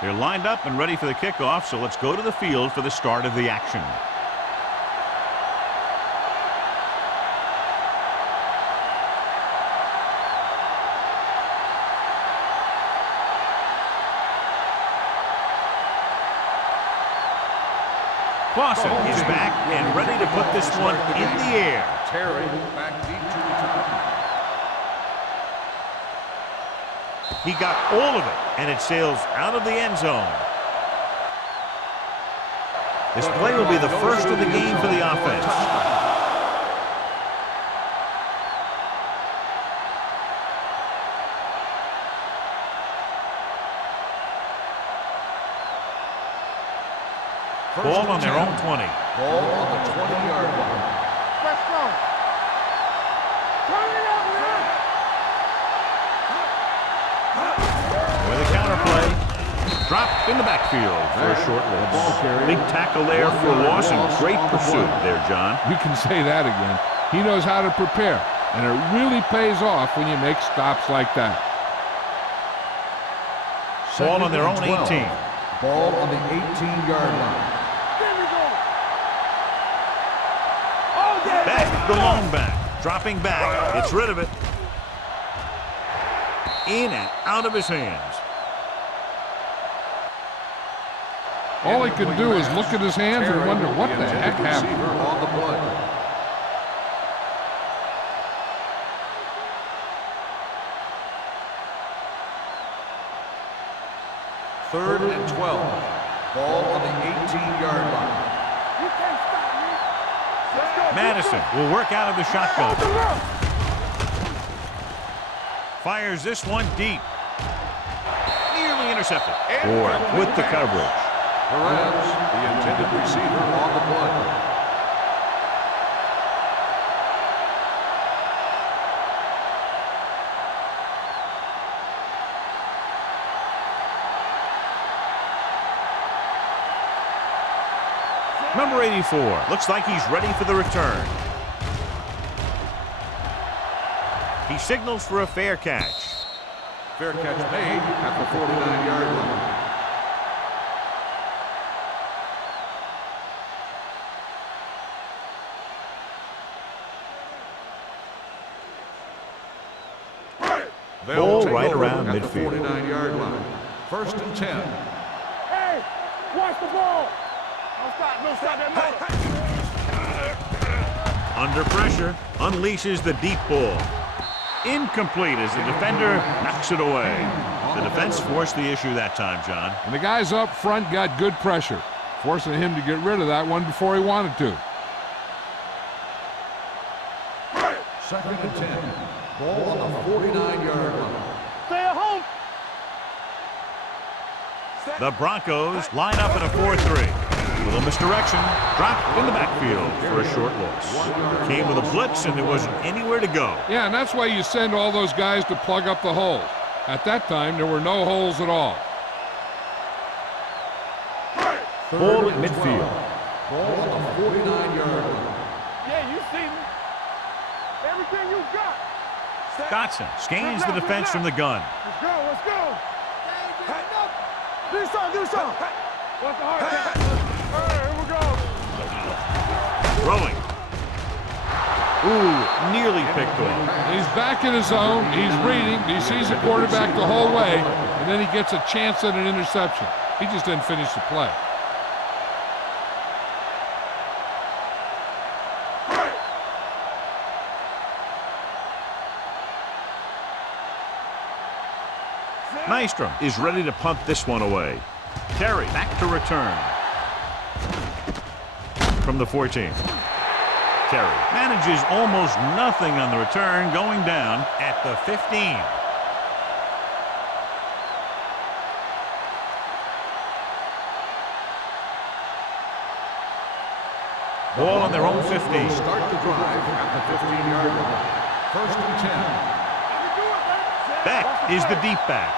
They're lined up and ready for the kickoff, so let's go to the field for the start of the action. Clausen is back and ready to put this one in the air. Terry back deep to return. He got all of it, and it sails out of the end zone. This play will be the first of the game for the offense. Ball on their own 20. Ball on the 20-yard line. Let's go. Turn it up, man. With a counter play. Dropped in the backfield for a short loss. Big tackle there for a loss and great pursuit there, John. You can say that again. He knows how to prepare, and it really pays off when you make stops like that. Ball on their own 18. Ball on the 18-yard line. Back, the long back. Dropping back. Gets rid of it. In and out of his hands. All he could do is look at his hands and wonder what the heck happened. On the play. Third and 12. Ball on the 18-yard line. You can't stop me. Let's go. Madison will work out of the shotgun. Fires this one deep. Nearly intercepted. Ford with the coverage. Perez, the intended receiver, on the play. Number 84. Looks like he's ready for the return. He signals for a fair catch. Fair catch made at the 49-yard line. Ball right around at midfield. The 49-yard line. First and 10. Hey, watch the ball. No stop that motor. Under pressure, unleashes the deep ball. Incomplete as the defender knocks it away. The defense forced the issue that time, John. And the guys up front got good pressure, forcing him to get rid of that one before he wanted to. Second and 10. Ball on the 49-yard line. Stay at home. The Broncos line up in a 4-3. Little misdirection. Dropped in the backfield for a short loss. Came with a blitz and there wasn't anywhere to go. Yeah, and that's why you send all those guys to plug up the holes. At that time, there were no holes at all. Ball at midfield. Ball on the 49-yard line. Yeah, you see me. Everything you got. Dotson scans the defense from the gun. Let's go, let's go. Do something, do something. What's the hard pass? Here we go. Throwing. Ooh, nearly picked off. He's back in his zone. He's reading. He sees the quarterback the whole way, and then he gets a chance at an interception. He just didn't finish the play. Nystrom is ready to punt this one away. Terry back to return. From the 14. Terry manages almost nothing on the return, going down at the 15. Ball on their own 15. Start the drive at the 15-yard line. First and 10. Back is the deep back.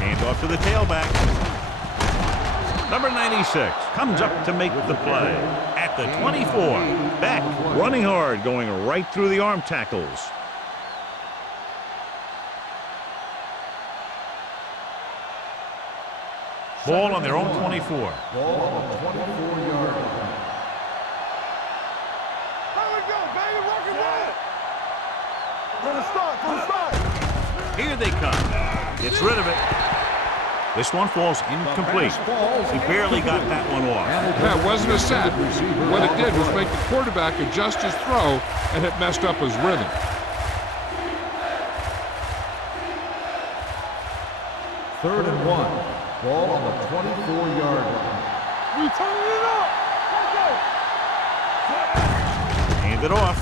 Hand off to the tailback. Number 96 comes up to make the play. At the 24, back running hard, going right through the arm tackles. Ball on their own 24. Ball on the 24-yard line. There we go, baby. Rock and roll. From the start. Here they come. Gets rid of it. This one falls incomplete. He barely got that one off. That wasn't a set. What it did was make the quarterback adjust his throw, and it messed up his rhythm. Third and 1. Ball on the 24-yard line. We turning it up. Let's go. Hand it off.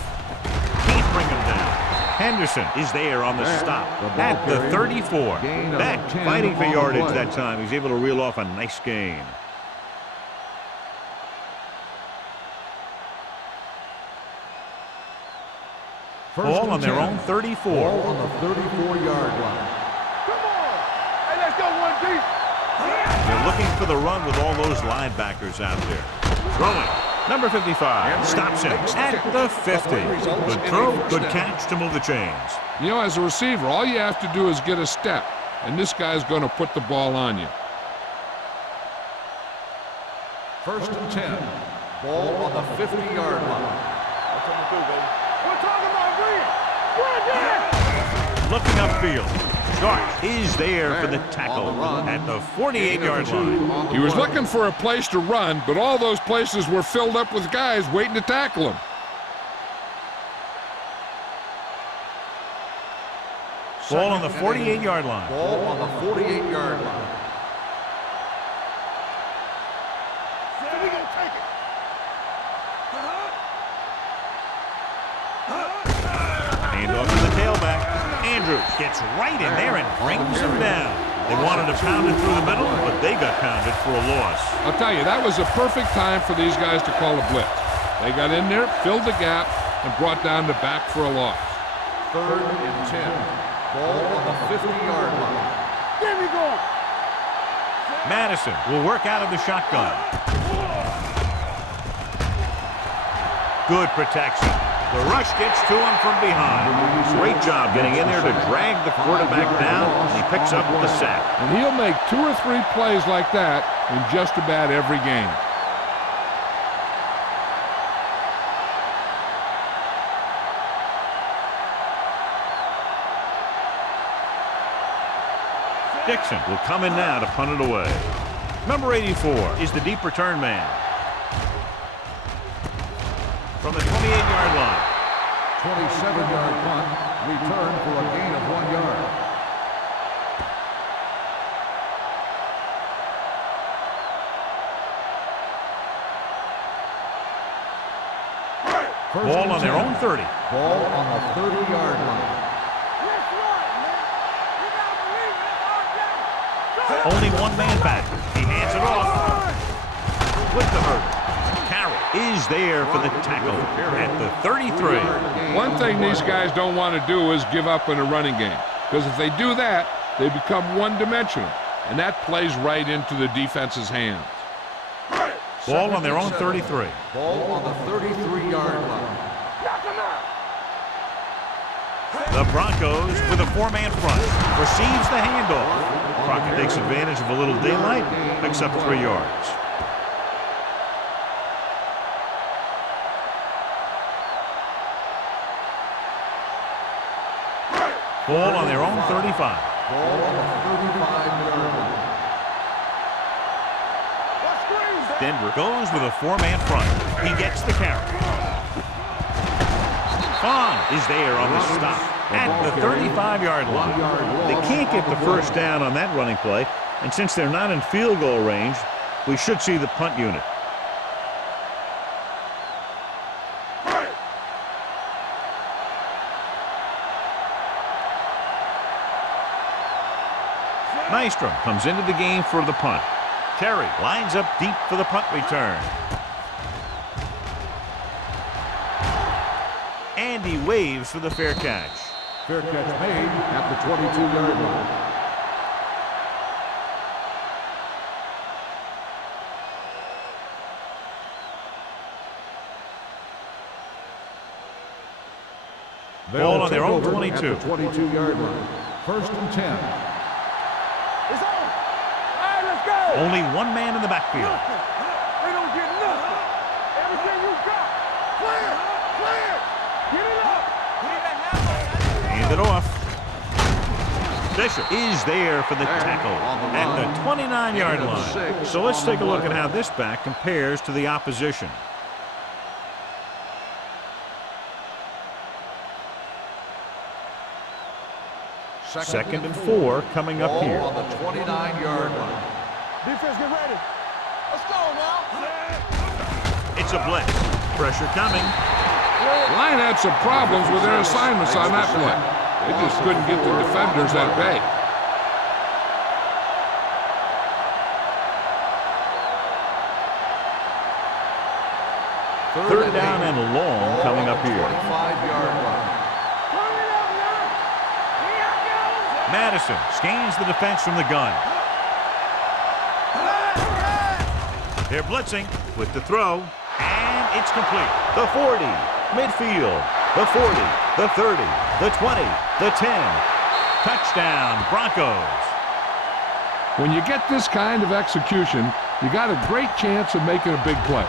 Can't bring him down. Henderson is there on the stop at the 34. Beck fighting for yardage that time. He's able to reel off a nice gain. Ball on their own 34. Ball on the 34-yard line. Come on. Hey, let's go one deep. They're looking for the run with all those linebackers out there. Throwing. Number 55 stops him at the 50. Good throw, good catch to move the chains. You know, as a receiver, all you have to do is get a step, and this guy's going to put the ball on you. First and 10. Ball on the 50-yard line. We're talking about green. We're there. Looking upfield. Sharp is there for the tackle at the 48-yard line. He was looking for a place to run, but all those places were filled up with guys waiting to tackle him. Ball on the 48-yard line. Ball on the 48-yard line. We gonna take it. Hand off to the tailback. Andrews gets right in there and brings him down. They wanted to pound it through the middle, but they got pounded for a loss. I'll tell you, that was a perfect time for these guys to call a blitz. They got in there, filled the gap, and brought down the back for a loss. Third and 10. Ball on the 50-yard line. There we go. Madison will work out of the shotgun. Good protection. The rush gets to him from behind. Great job getting in there to drag the quarterback down, and he picks up the sack. And he'll make 2 or 3 plays like that in just about every game. Dixon will come in now to punt it away. Number 84 is the deep return man. From the 28-yard line. 27-yard punt. Return for a gain of 1 yard. Ball on their own 30. Ball on the 30-yard line. Let's run, man. You gotta believe it. It's our day. Only one man back. He hands it off with the hurdle. Carroll is there for the tackle at the 33. One thing these guys don't want to do is give up in a running game, because if they do that, they become one-dimensional, and that plays right into the defense's hands. Ball on their own 33. Ball on the 33-yard line. Knock him out. The Broncos with a 4-man front. Receives the handoff. Crockett takes advantage of a little daylight, picks up 3 yards. Ball on their own 35. Ball on the 35-yard line. Denver goes with a 4-man front. He gets the carry. Vaughn is there on the stop at the 35-yard line. They can't get the first down on that running play, and since they're not in field goal range, we should see the punt unit. Nystrom comes into the game for the punt. Terry lines up deep for the punt return. Andy waves for the fair catch. Fair catch made at the 22-yard line. Ball on their own 22. At the 22-yard line. First and 10. It's on. All right, let's go. Only one man in the backfield. They don't get nothing. Everything you got. Clear. Clear. Get it up. Hand it off. Bishop is there for the tackle at the 29-yard line. So let's take a look at how this back compares to the opposition. Second and 4 coming up here. On the 29-yard line. Defense, get ready. Let's go now. It's a blitz. Pressure coming. Line had some problems with their assignments on that play. They just couldn't get the defenders at bay. Third down and long coming up here. 25-yard line. Madison scans the defense from the gun. They're blitzing with the throw, and it's complete. The 40, midfield, the 40, the 30, the 20, the 10. Touchdown, Broncos. When you get this kind of execution, you got a great chance of making a big play.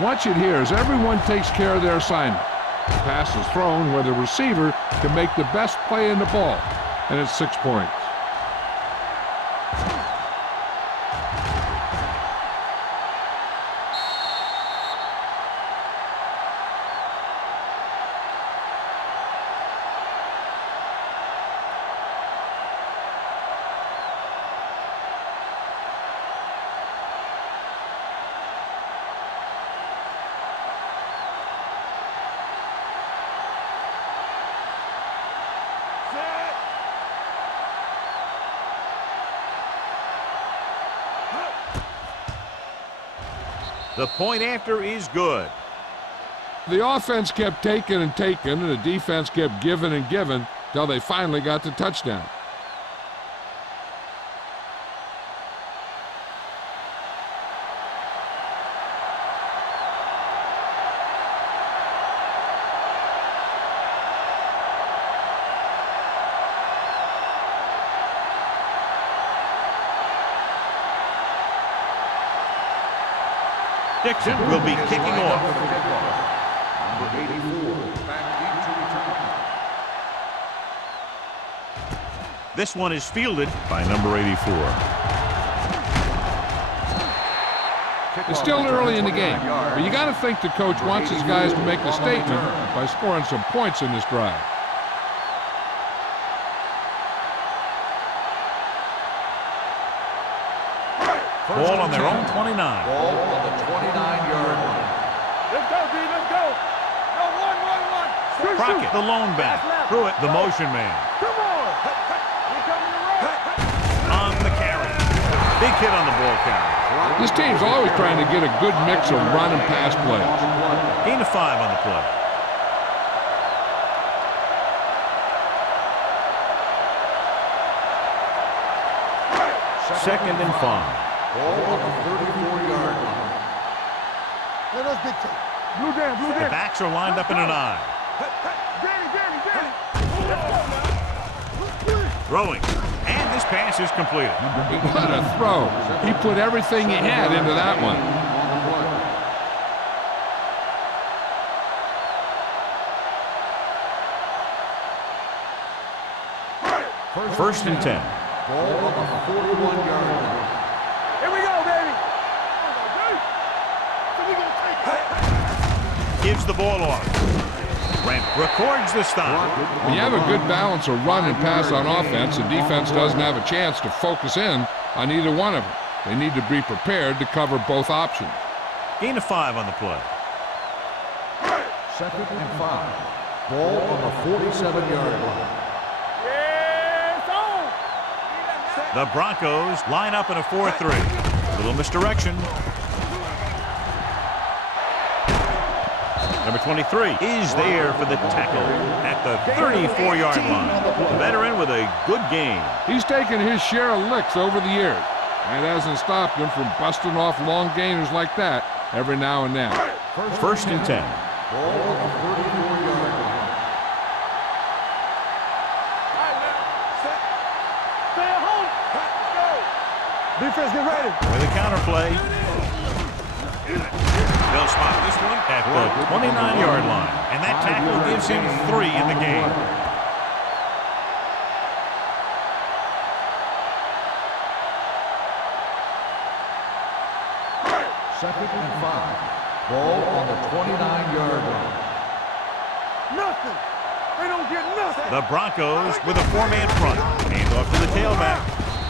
Watch it here as everyone takes care of their assignment. The pass is thrown where the receiver can make the best play in the ball, and it's 6 points. The point after is good. The offense kept taking and taking, and the defense kept giving and giving till they finally got the touchdown. Dixon will be kicking off. Number 84, back into return. This one is fielded by number 84. It's still early in the game, but you got to think the coach wants his guys to make a statement by scoring some points in this drive. Ball on their own 29. Ball on the 29-yard line. Let's go, D. Let's go. No, one. Crockett, the lone back. Pruitt, the motion man. Come on. Here coming the right. On the carry. Big hit on the ball carry. This team's always trying to get a good mix of run and pass plays. Gain of 5 on the play. Second and 5. Ball on the 34-yard line. Hey, let's dictate. Blue down, blue The down. backs are lined up in an eye. Danny. Let's go. Throwing. And this pass is completed. What a throw. He put everything he had into that one. First and 10. Ball on the 41-yard line. Here we go, baby. Gives the ball off. Brent records the stop. When you have a good balance of run and pass on offense, the defense doesn't have a chance to focus in on either one of them. They need to be prepared to cover both options. Gain of 5 on the play. Second and 5. Ball on the 47-yard line. The Broncos line up in a 4-3. Little misdirection. Number 23 is there for the tackle at the 34-yard line. The veteran with a good game. He's taken his share of licks over the years. That hasn't stopped him from busting off long gainers like that every now and then. First and 10. Ball on the 34-yard line. Defense, get ready. With a counter play They'll spot this one at the 29-yard line. And that tackle gives him 3 in the game. Second and 5. Ball on the 29-yard line. Nothing. They don't get nothing. The Broncos with a 4-man front. Hand off to the tailback.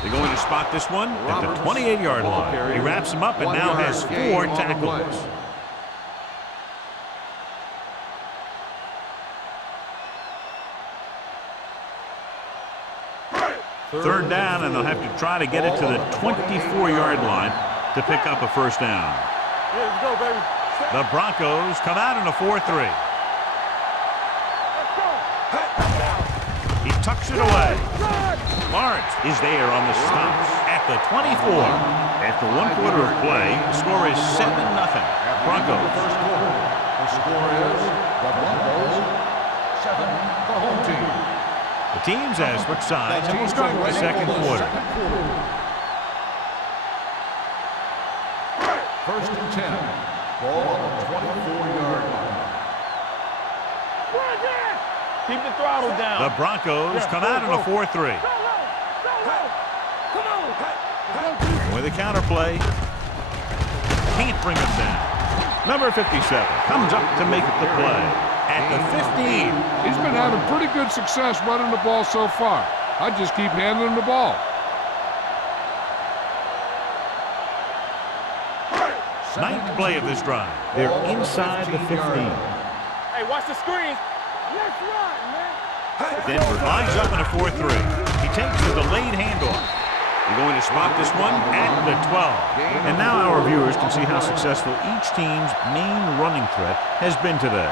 They're going to spot this one At the 28-yard line. He wraps him up and now has 4 tackles. Third down, and they'll have to try to get it to the 24-yard line to pick up a first down. Yeah, let's go, baby. The Broncos come out in a 4-3. Let's go. He tucks it away. Lawrence is there on the stops at the 24. After 1 quarter of play, the score is 7-0. Broncos. First quarter. The score is the Broncos 7, the home team. The teams has switched sides, and we'll start with the second quarter. First and 10. Ball on the 24-yard line. Keep the throttle down. The Broncos come out in a 4-3. Go low. Go low. Come on. With a counter play. Can't bring him down. Number 57 comes up to make the play. At the 15. He's been having pretty good success running the ball so far. I just keep handing him the ball. Ninth play of this drive. They're inside the 15. Hey, watch the screen. Let's run, man. Denver lines up in a 4-3. He takes the delayed handoff. They're going to spot this one At the 12. And now our viewers can see how successful each team's main running threat has been today.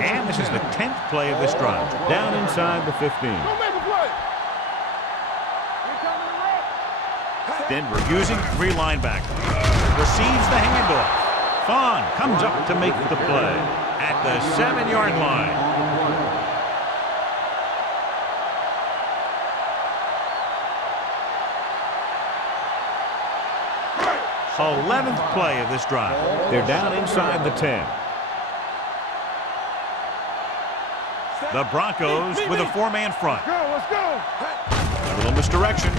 And this is the 10th play of this drive. Down inside the 15. Go make a play. Denver using 3 linebackers. Receives the handoff. Fawn comes up to make the play at the 7-yard line. 11th play of this drive. They're down inside the 10. The Broncos with a 4-man front. Let's go. A little misdirection.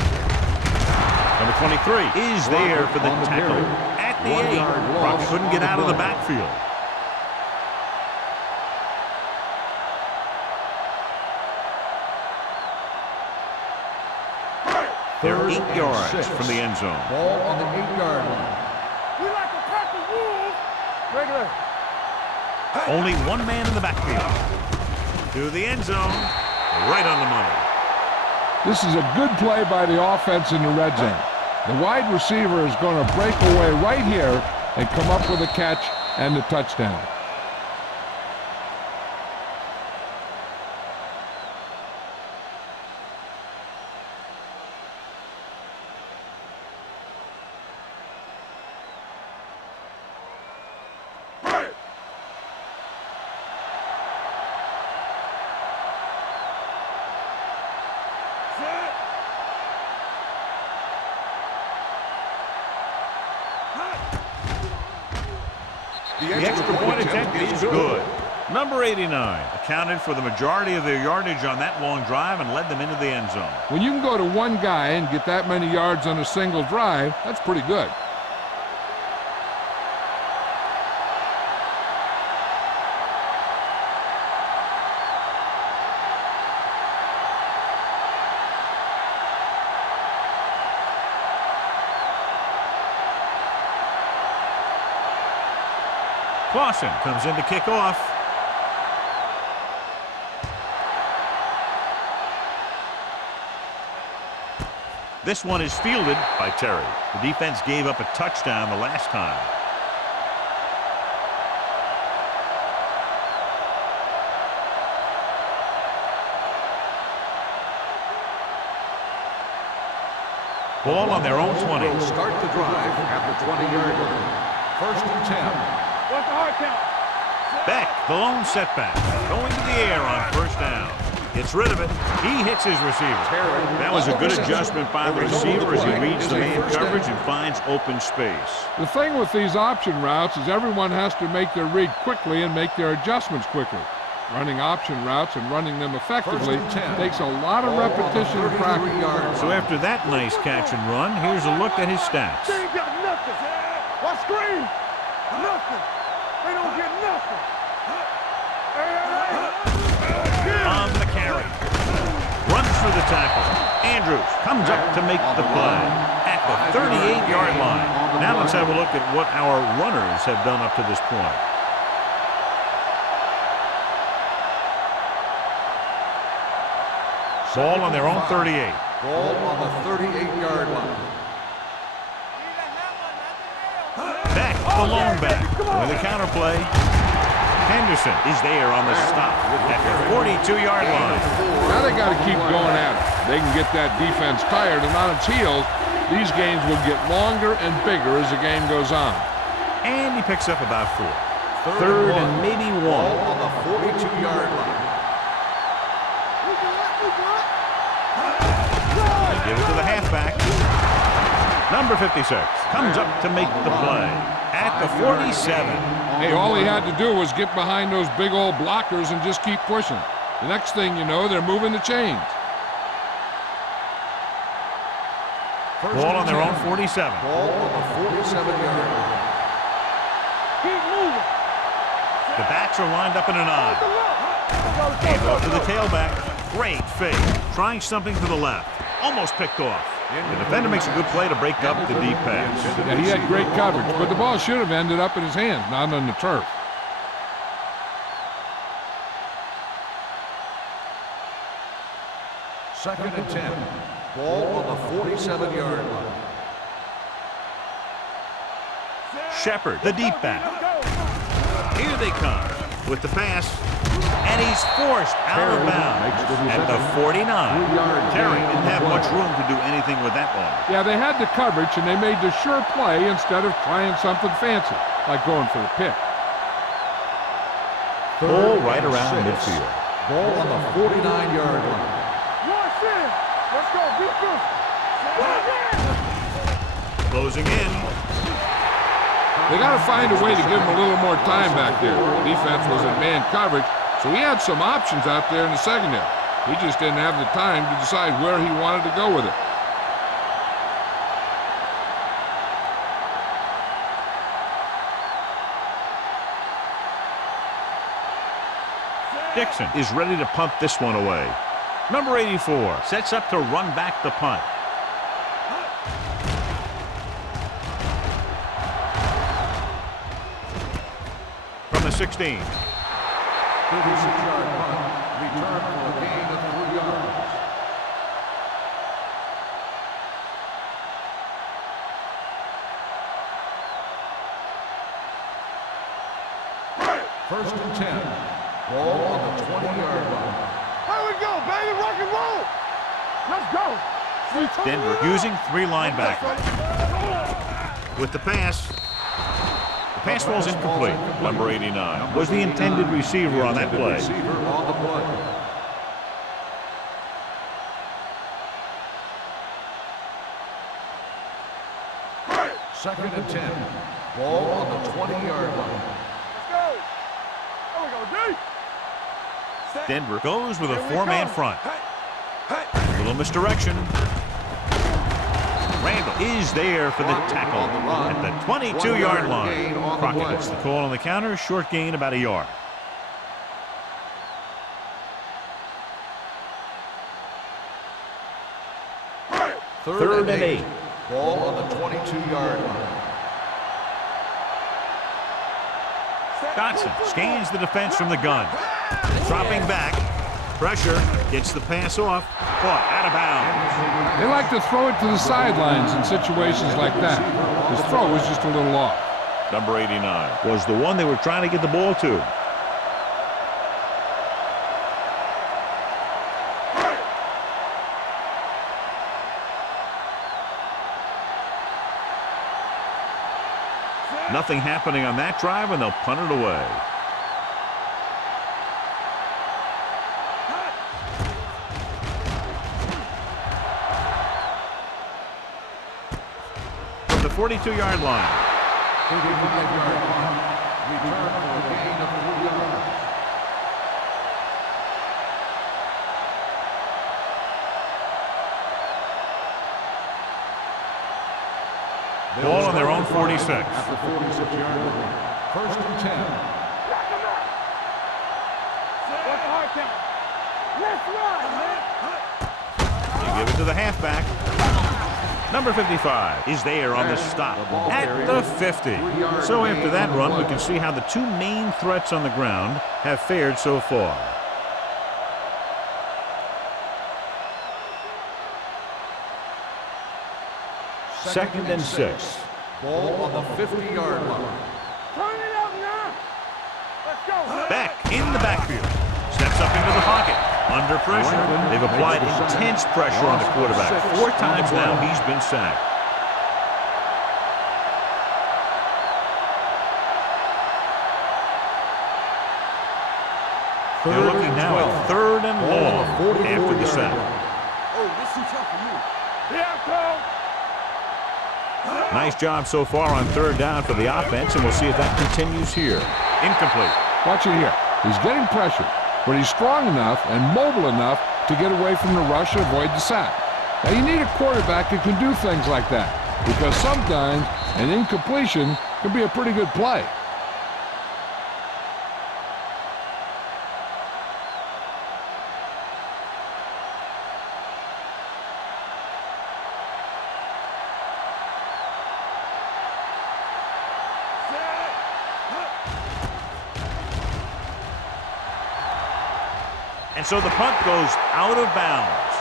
Number 23 is there for the tackle at the 8. Probably couldn't get out of the backfield. They're 8 yards from the end zone. Ball on the 8-yard line. We like a pack of wolves. Regular. Only 1 man in the backfield. To the end zone. Right on the money. This is a good play by the offense in the red zone. The wide receiver is going to break away right here and come up with a catch and the touchdown. The extra point attempt is good. Number 89 accounted for the majority of their yardage on that long drive and led them into the end zone. When you can go to one guy and get that many yards on a single drive, that's pretty good. Clausen comes in to kick off. This one is fielded by Terry. The defense gave up a touchdown the last time. Ball on their own 20. Will start the drive at the 20-yard line. First and 10. What's the hard count? Beck, the lone setback, going to the air on first down. Gets rid of it. He hits his receiver. That was a good adjustment by the receiver as he reads the man coverage and finds open space. The thing with these option routes is everyone has to make their read quickly and make their adjustments quickly. Running option routes and running them effectively takes a lot of repetition and practice. So after that nice catch and run, here's a look at his stats. They ain't got nothing. What screen? Nothing. They don't get nothing. On the carry. Runs through the tackle. Andrews comes up to make the play at the 38-yard line. Now let's have a look at what our runners have done up to this point. Ball on their own 38. Ball on the 38-yard line. Back, the long back. With a counter play. Henderson is there on the stop at the 42-yard line. Now they got to keep going at it. They can get that defense tired and on its heels. These games will get longer and bigger as the game goes on. And he picks up about 4. Third and maybe 1. Ball on the 42-yard line. They give it to the halfback. Number 56 comes up to make the play at the 47. Hey, all he had to do was get behind those big old blockers and just keep pushing. The next thing you know, they're moving the chains. Ball on their own 47. Ball on the 47-yard line. Keep moving. The backs are lined up in an I. Hand off to the tailback. Great fake. Trying something to the left. Almost picked off. The defender makes a good play to break up the deep pass. Yeah, he had great coverage, but the ball should have ended up in his hands, not on the turf. Second and 10. Ball on the 47-yard line. Shepard, the deep back. Here they come with the pass. And he's forced out of bounds at the 49. Terry didn't have much room to do anything with that ball. Yeah, they had the coverage, and they made the sure play instead of trying something fancy, like going for the pick. Ball right around midfield. Ball on the 49-yard line. Watch it. Let's go. Defense. Closing in. They got to find a way to give him a little more time back there. The defense was in man coverage, so he had some options out there in the secondary. He just didn't have the time to decide where he wanted to go with it. Dixon is ready to punt this one away. Number 84 sets up to run back the punt. From the 16. 36-yard punt. Return for a gain of 3 yards. First and 10. Ball on the 20-yard line. Here we go, baby. Rock and roll. Let's go. Denver using 3 linebackers. With the pass. The pass falls incomplete. Number 89 was the intended receiver on that play. Receiver on the play. Second and 10. Ball on the 20-yard line. Let's go. There we go, D. Denver goes with a 4-man front. Little misdirection. Randall is there for the tackle at the 22-yard line. Crockett gets the call on the counter. Short gain, about a yard. Third and 8. Ball on the 22-yard line. Dotson scans the defense from the gun. Dropping back. Pressure. Gets the pass off. Caught out of bounds. They like to throw it to the sidelines in situations like that. His throw was just a little off. Number 89 was the one they were trying to get the ball to. Nothing happening on that drive, and they'll punt it away. from the 42-yard line. 35-yard line. Return for a gain of 3 yards. Ball on their own 46. At the 46-yard line. First and 10. What's the hard count? Let's run, man. You give it to the halfback. Number 55 is there on the stop at the 50. So after that run, we can see how the two main threats on the ground have fared so far. Second and 6. Ball on the 50-yard line. Turn it up now. Let's go. Back in the backfield. Steps up into the pocket. Under pressure. They've applied intense pressure on the quarterback. 4 times now he's been sacked. They're looking now at 3rd and long after the sack. Oh, this too tough for you. Yeah, Cole. Nice job so far on 3rd down for the offense, and we'll see if that continues here. Incomplete. Watch it here. He's getting pressure, but he's strong enough and mobile enough to get away from the rush and avoid the sack. Now, you need a quarterback who can do things like that, because sometimes an incompletion can be a pretty good play. And so the punt goes out of bounds.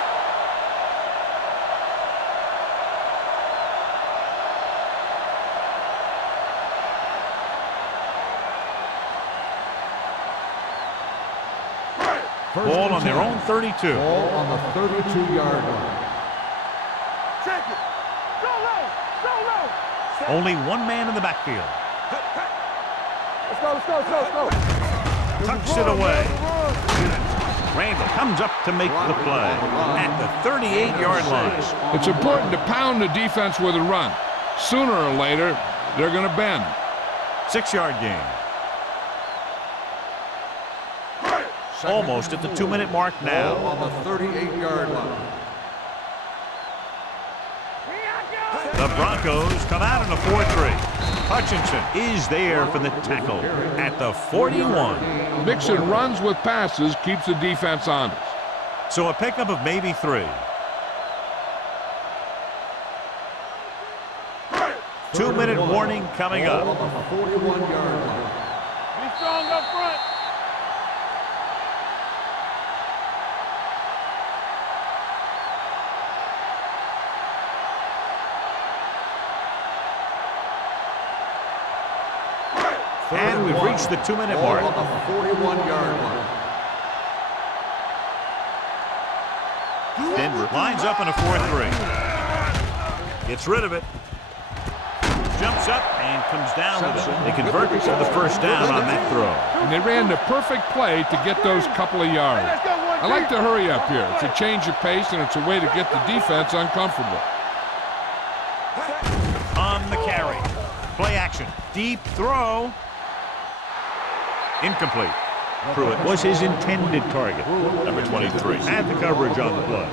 Ball on their own 32. Ball on the 32-yard line. Check it. Go low. Go low. Only one man in the backfield. Let's go. Let's go. Let's go. Let's go. Tucks it away. Randall comes up to make the play at the 38-yard line. It's important to pound the defense with a run. Sooner or later, they're going to bend. 6-yard gain. Almost at the 2-minute mark now. Ball on the 38-yard line. The Broncos come out in a 4-3. Hutchinson is there for the tackle at the 41. Mixing runs with passes keeps the defense honest. So a pickup of maybe 3. 2-minute warning coming up. Ball on the 41-yard line. Be strong up front. And we've reached the 2-minute Ball mark. on the 41-yard line. Denver lines up in a 4-3. Gets rid of it. Jumps up and comes down with it. They convert to the first down on that throw. And they ran the perfect play to get those couple of yards. I like to hurry up here. It's a change of pace, and it's a way to get the defense uncomfortable. On the carry. Play action. Deep throw. Incomplete. Pruitt was his intended target. Number 23 had the coverage on the play.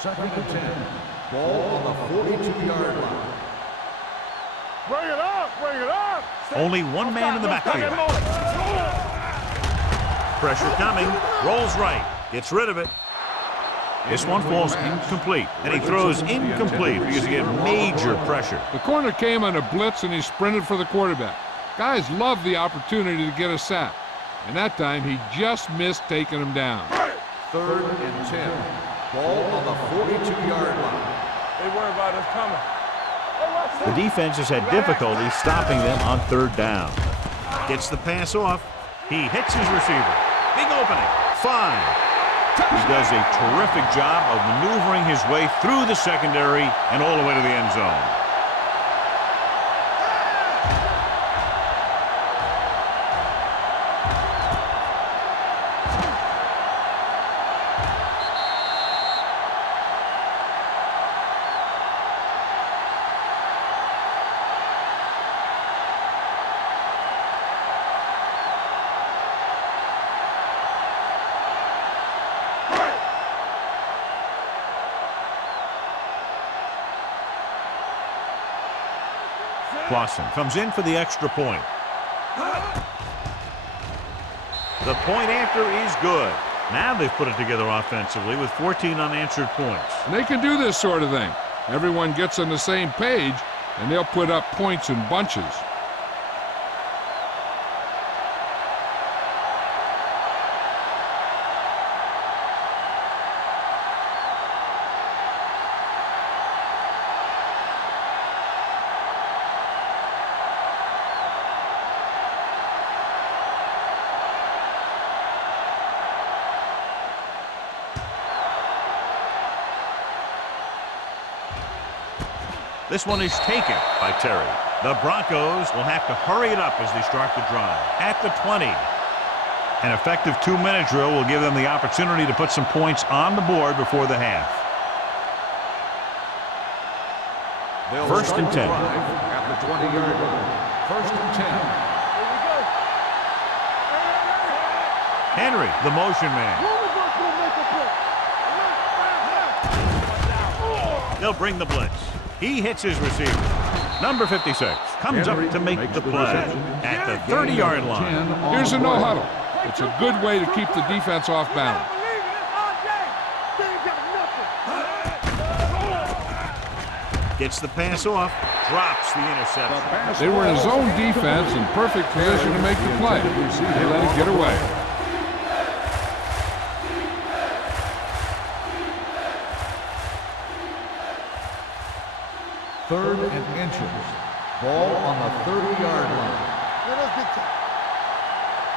Second and 10. Ball on the 42-yard line. Bring it up. Bring it up. Only one man in the backfield. Pressure coming. Rolls right. Gets rid of it. This one falls incomplete, and he throws incomplete because he had major pressure. The corner came on a blitz, and he sprinted for the quarterback. Guys love the opportunity to get a sack, and that time he just missed taking him down. Third and 10. Ball on the 42-yard line. They worry about us coming. The defense has had difficulty stopping them on 3rd down. Gets the pass off. He hits his receiver. Big opening. 5. He does a terrific job of maneuvering his way through the secondary and all the way to the end zone. Clausen comes in for the extra point. The point after is good. Now they've put it together offensively with 14 unanswered points. And they can do this sort of thing. Everyone gets on the same page, and they'll put up points in bunches. This one is taken by Terry. The Broncos will have to hurry it up as they start the drive. At the 20. An effective 2-minute drill will give them the opportunity to put some points on the board before the half. First and 10. At the 20-yard line. First and 10. Henry, the motion man. They'll bring the blitz. He hits his receiver. Number 56 comes up to make the play at the 30-yard line. Here's a no-huddle. It's a good way to keep the defense off balance. Gets the pass off, drops the interception. They were in zone defense in perfect position to make the play. They let it get away. Third and inches. Ball on the 30-yard line. Let us get to.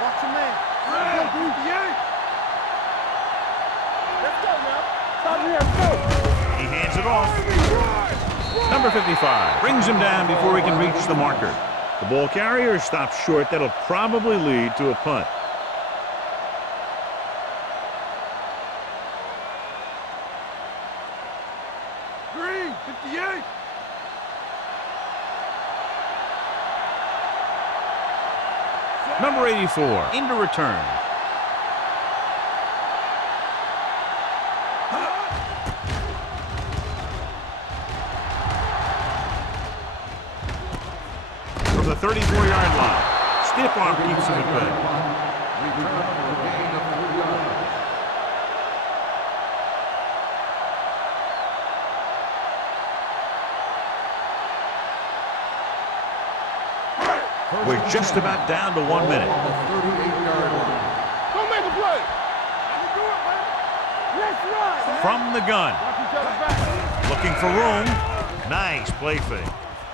Watch your man. Let's go now. Stop here. Let's go. He hands it off. Number 55 brings him down before he can reach the marker. The ball carrier stops short. That'll probably lead to a punt. Green, 58. Number 84 into return. From the 34-yard line. Stiff arm keeps him at bay. Return for a gain of 3 yards. We're just about down to 1 minute. On the 38-yard line. Don't make a play. Do it, man. Let's run. From the gun. Watch each other back. Looking for room. Nice play fake.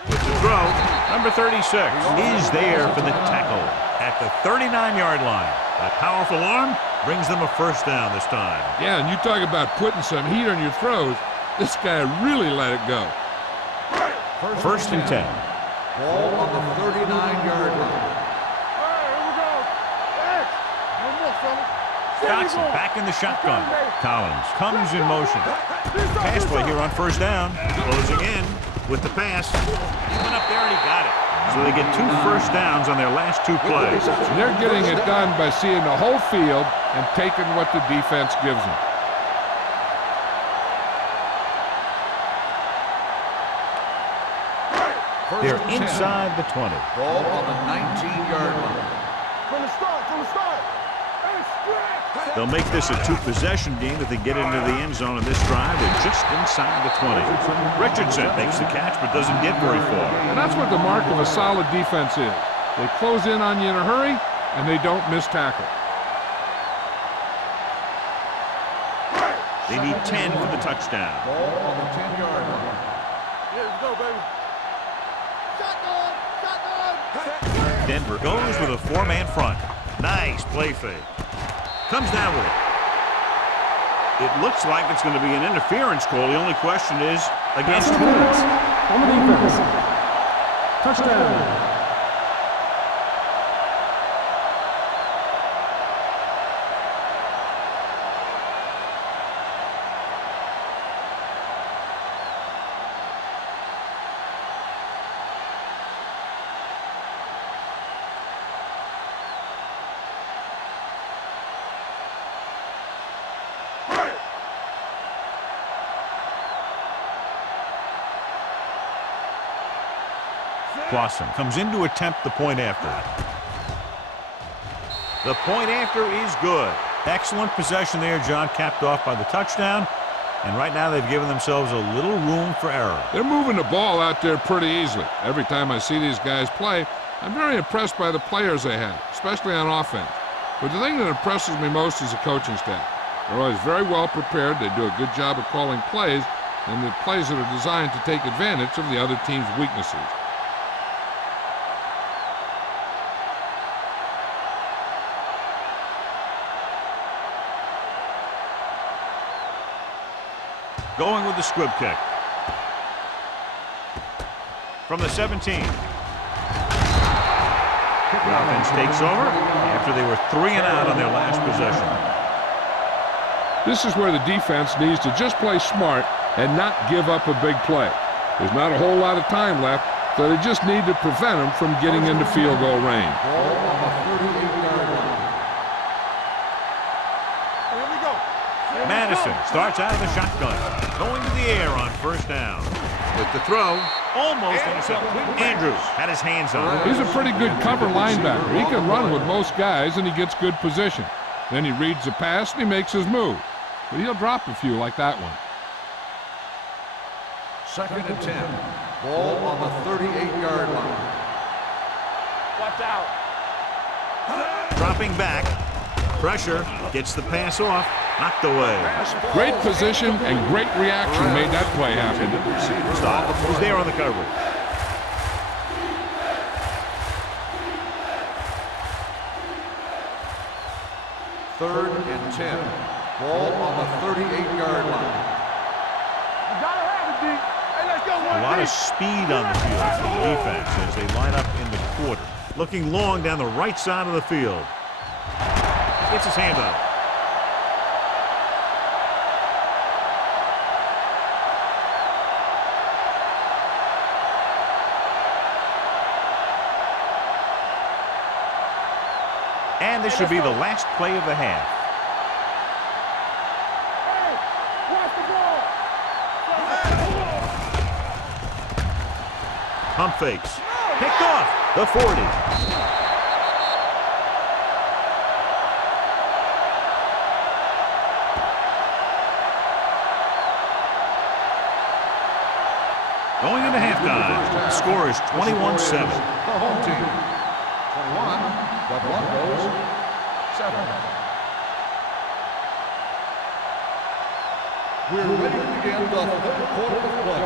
With the throw, number 36 is there for the tackle at the 39-yard line. That powerful arm brings them a first down this time. Yeah, and you talk about putting some heat on your throws. This guy really let it go. First and 10. Ball on the 39-yard line. All right, here we go. X. One more, fella. Johnson back in the shotgun. Collins comes in motion. Pass play here on first down. Closing in with the pass. He went up there and he got it. So they get 2 first downs on their last 2 plays. And they're getting it done by seeing the whole field and taking what the defense gives them. They're inside the 20. Ball on the 19-yard line. From the start, from the start. Hey, stretch. They'll make this a 2-possession game if they get into the end zone on this drive. They're just inside the 20. Richardson makes the catch but doesn't get very far. And that's what the mark of a solid defense is. They close in on you in a hurry, and they don't miss tackle. They need 10 for the touchdown. Ball on the 10-yard line. Yeah, let's go, baby. Shotgun, shotgun. Denver goes with a 4-man front. Nice play fake. Comes down with it. It looks like it's going to be an interference call. The only question is, against who? On the defense. Touchdown. Set. Clausen comes in to attempt the point after. The point after is good. Excellent possession there, John, capped off by the touchdown. And right now they've given themselves a little room for error. They're moving the ball out there pretty easily. Every time I see these guys play, I'm very impressed by the players they have, especially on offense. But the thing that impresses me most is the coaching staff. They're always very well prepared. They do a good job of calling plays, and the plays that are designed to take advantage of the other team's weaknesses. Going with the squib kick. From the 17. The offense takes over after they were 3 and out on their last possession. This is where the defense needs to just play smart and not give up a big play. There's not a whole lot of time left, so they just need to prevent them from getting into field goal range. Ball on the 38-yard line. Here we go. Madison starts out of the shotgun, going to the air on first down. With the throw, almost intercepted. Andrews had his hands on it. He's a pretty good cover linebacker. He can run with most guys, and he gets good position. Then he reads the pass, and he makes his move. But he'll drop a few like that one. 2nd and 10. Ball on the 38-yard line. Watch out. Dropping back. Pressure. Gets the pass off. Knocked away. Great position and great reaction made that play happen. Stop. Who's there on the coverage? Third and 10. Ball on the 38-yard line. You gotta have it, D. Hey, let's go. A lot of speed on the field for the defense as they line up in the quarter. Looking long down the right side of the field. Gets his hand up. And this should be the last play of the half. Hey, watch the ball. Pump fakes. Picked off. The 40. Going into halftime, the score is 21-7. The home team. 21. The Broncos. 7. We're ready to begin the 3rd quarter of play.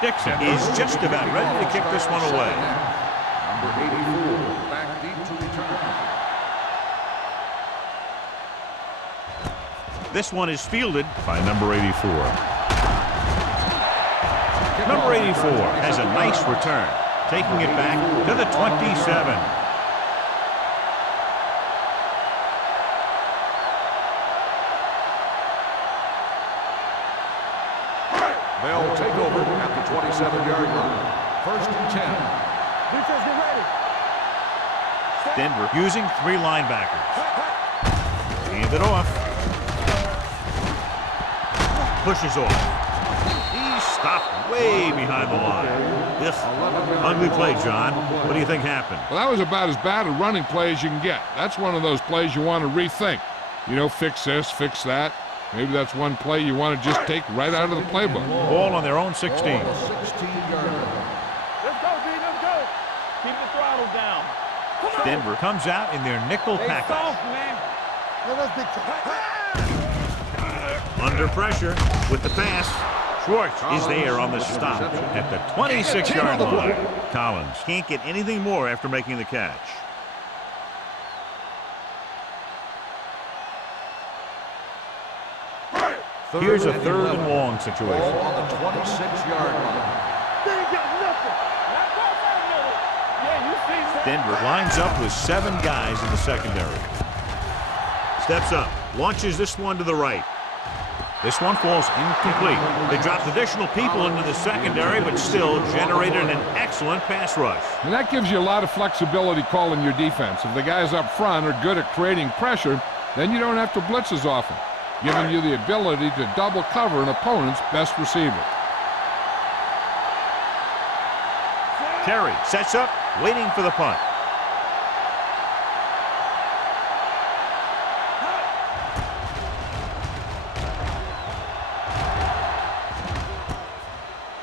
Dixon is just about ready to kick this one away. Number 84, back deep to return. This one is fielded by number 84. Number 84 has a nice return, taking it back to the 27. They'll take over at the 27-yard line. 1st and 10. Defense, get ready. Denver using 3 linebackers. Hand it off. Pushes off. He's stopped way behind the line. Ugly play, John. What do you think happened? Well, that was about as bad a running play as you can get. That's one of those plays you want to rethink. You know, fix this, fix that. Maybe that's one play you want to just take right out of the playbook. Ball on their own 16. 16-yard line. Let's go, D. Let's go. Keep the throttle down. Come on. Denver comes out in their nickel Hey, package. soft, man. No, that's big time. Under pressure with the pass. Schwartz is there on the stop at the 26-yard line. Collins can't get anything more after making the catch. Here's a 3rd and long situation. Ball on the 26-yard line. They ain't got nothing. Now cross that middle. Yeah, you see that. Denver lines up with 7 guys in the secondary. Steps up, launches this one to the right. This one falls incomplete. They dropped additional people into the secondary, but still generated an excellent pass rush. And that gives you a lot of flexibility calling your defense. If the guys up front are good at creating pressure, Then you don't have to blitz as often, giving you the ability to double cover an opponent's best receiver. Terry sets up, waiting for the punt.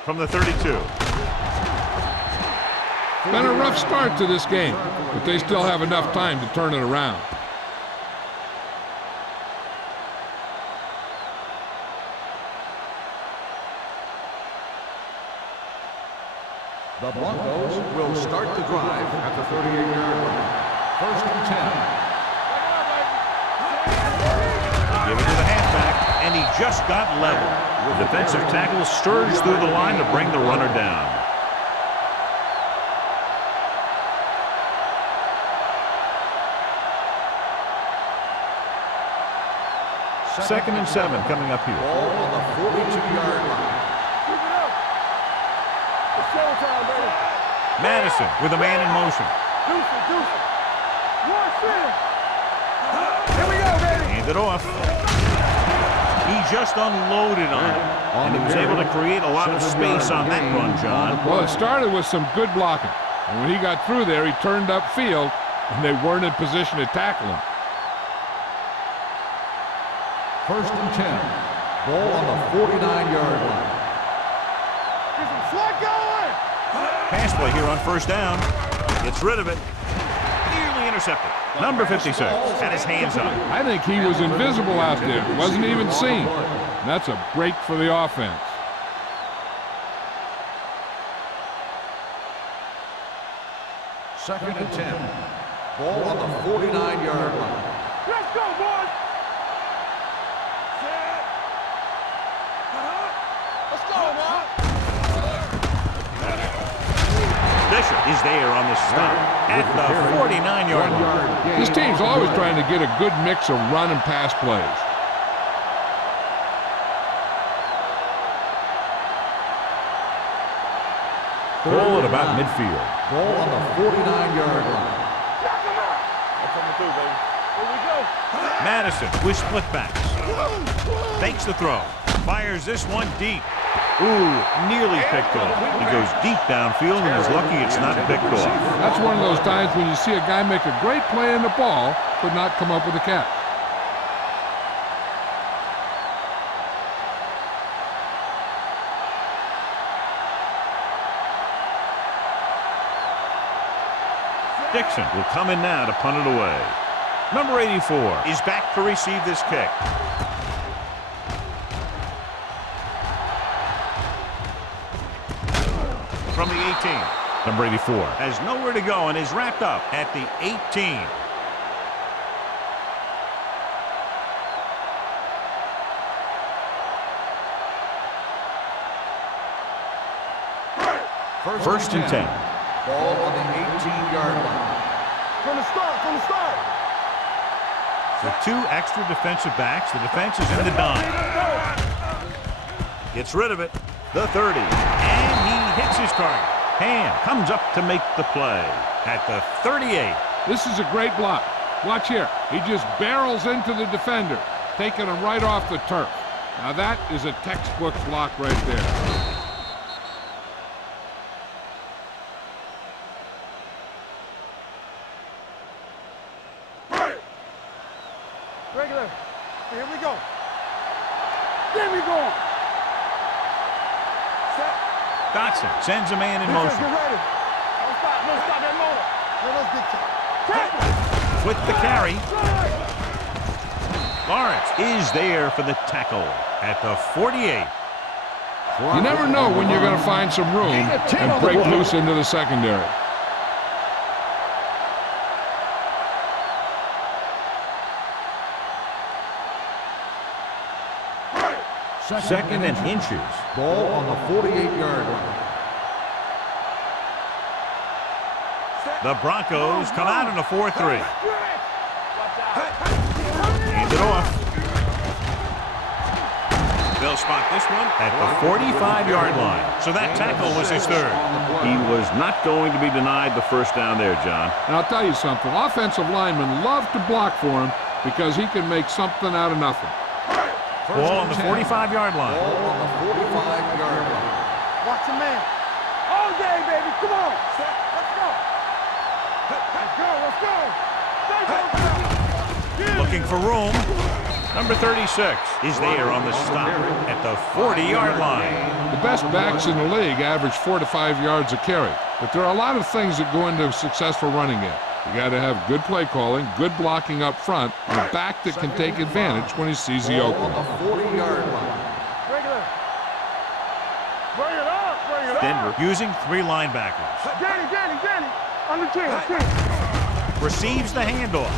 From the 32. Been a rough start to this game, but they still have enough time to turn it around. The Broncos will start the drive at the 38-yard line. First and 10. Give it to the halfback, and he just got level. The defensive tackle surged through the line to bring the runner down. Second and 7 coming up here. Ball on the 42-yard line. Showtime, baby. Madison with a man in motion. Deuce it. One center. Here we go, baby. Hand it off. He just unloaded on it. And he was able to create a lot of space on that run, John. Well, it started with some good blocking. And when he got through there, he turned upfield, and they weren't in position to tackle him. First and 10. Ball on the 49-yard line. Get some slug going. Pass play here on first down. Gets rid of it. Nearly intercepted. Number 56 had his hands on it. I think he was invisible out there. Wasn't even seen. And that's a break for the offense. Second and 10. Ball on the 49-yard line. Let's go, boys. Let's go, man. Fisher is there on the stop at the 49-yard line. This team's always trying to get a good mix of run and pass plays. Ball at about midfield. Ball on the 49-yard line. Knock him out. I'm coming through, baby. Here we go. Madison with split backs. Fakes the throw. Fires this one deep. Ooh, nearly picked off. He goes deep downfield and is lucky it's not picked off. That's one of those times when you see a guy make a great play in the ball, but not come up with a catch. Dixon will come in now to punt it away. Number 84 is back to receive this kick. From the 18. Number 84 has nowhere to go and is wrapped up at the 18. First and 10. Ball on the 18-yard line. From the start. With two extra defensive backs, the defense is in the dime. Gets rid of it. The 30. And he hits his target. Ham comes up to make the play at the 38. This is a great block. Watch here. He just barrels into the defender, taking him right off the turf. Now that is a textbook block right there. Regular. Here we go. There we go. Set. Dotson sends a man in Defense, motion. get ready. Don't stop that motor. Let's get tackle. With the carry, Lawrence is there for the tackle at the 48. You never know when you're going to find some room and break loose into the secondary. Second and inches. Ball on the 48-yard line. The Broncos come out in a 4-3. Hand it off. They'll spot this one at the 45-yard line. So that tackle was his third. He was not going to be denied the first down there, John. And I'll tell you something, offensive linemen love to block for him because he can make something out of nothing. Ball on the 45-yard line. Ball on the 45-yard line. Watch your man. All day, baby. Come on. Let's go. Let's go. Let's go. Looking for room. Number 36 is there on the stop at the 40-yard line. The best backs in the league average 4 to 5 yards a carry, but there are a lot of things that go into a successful running game. You got to have good play calling, good blocking up front, and a back that can take advantage when he sees the opening. On the 40-yard line. Bring it up. Bring it up. Bring it up. Denver using 3 linebackers. Danny. On the 10. Receives the handoff.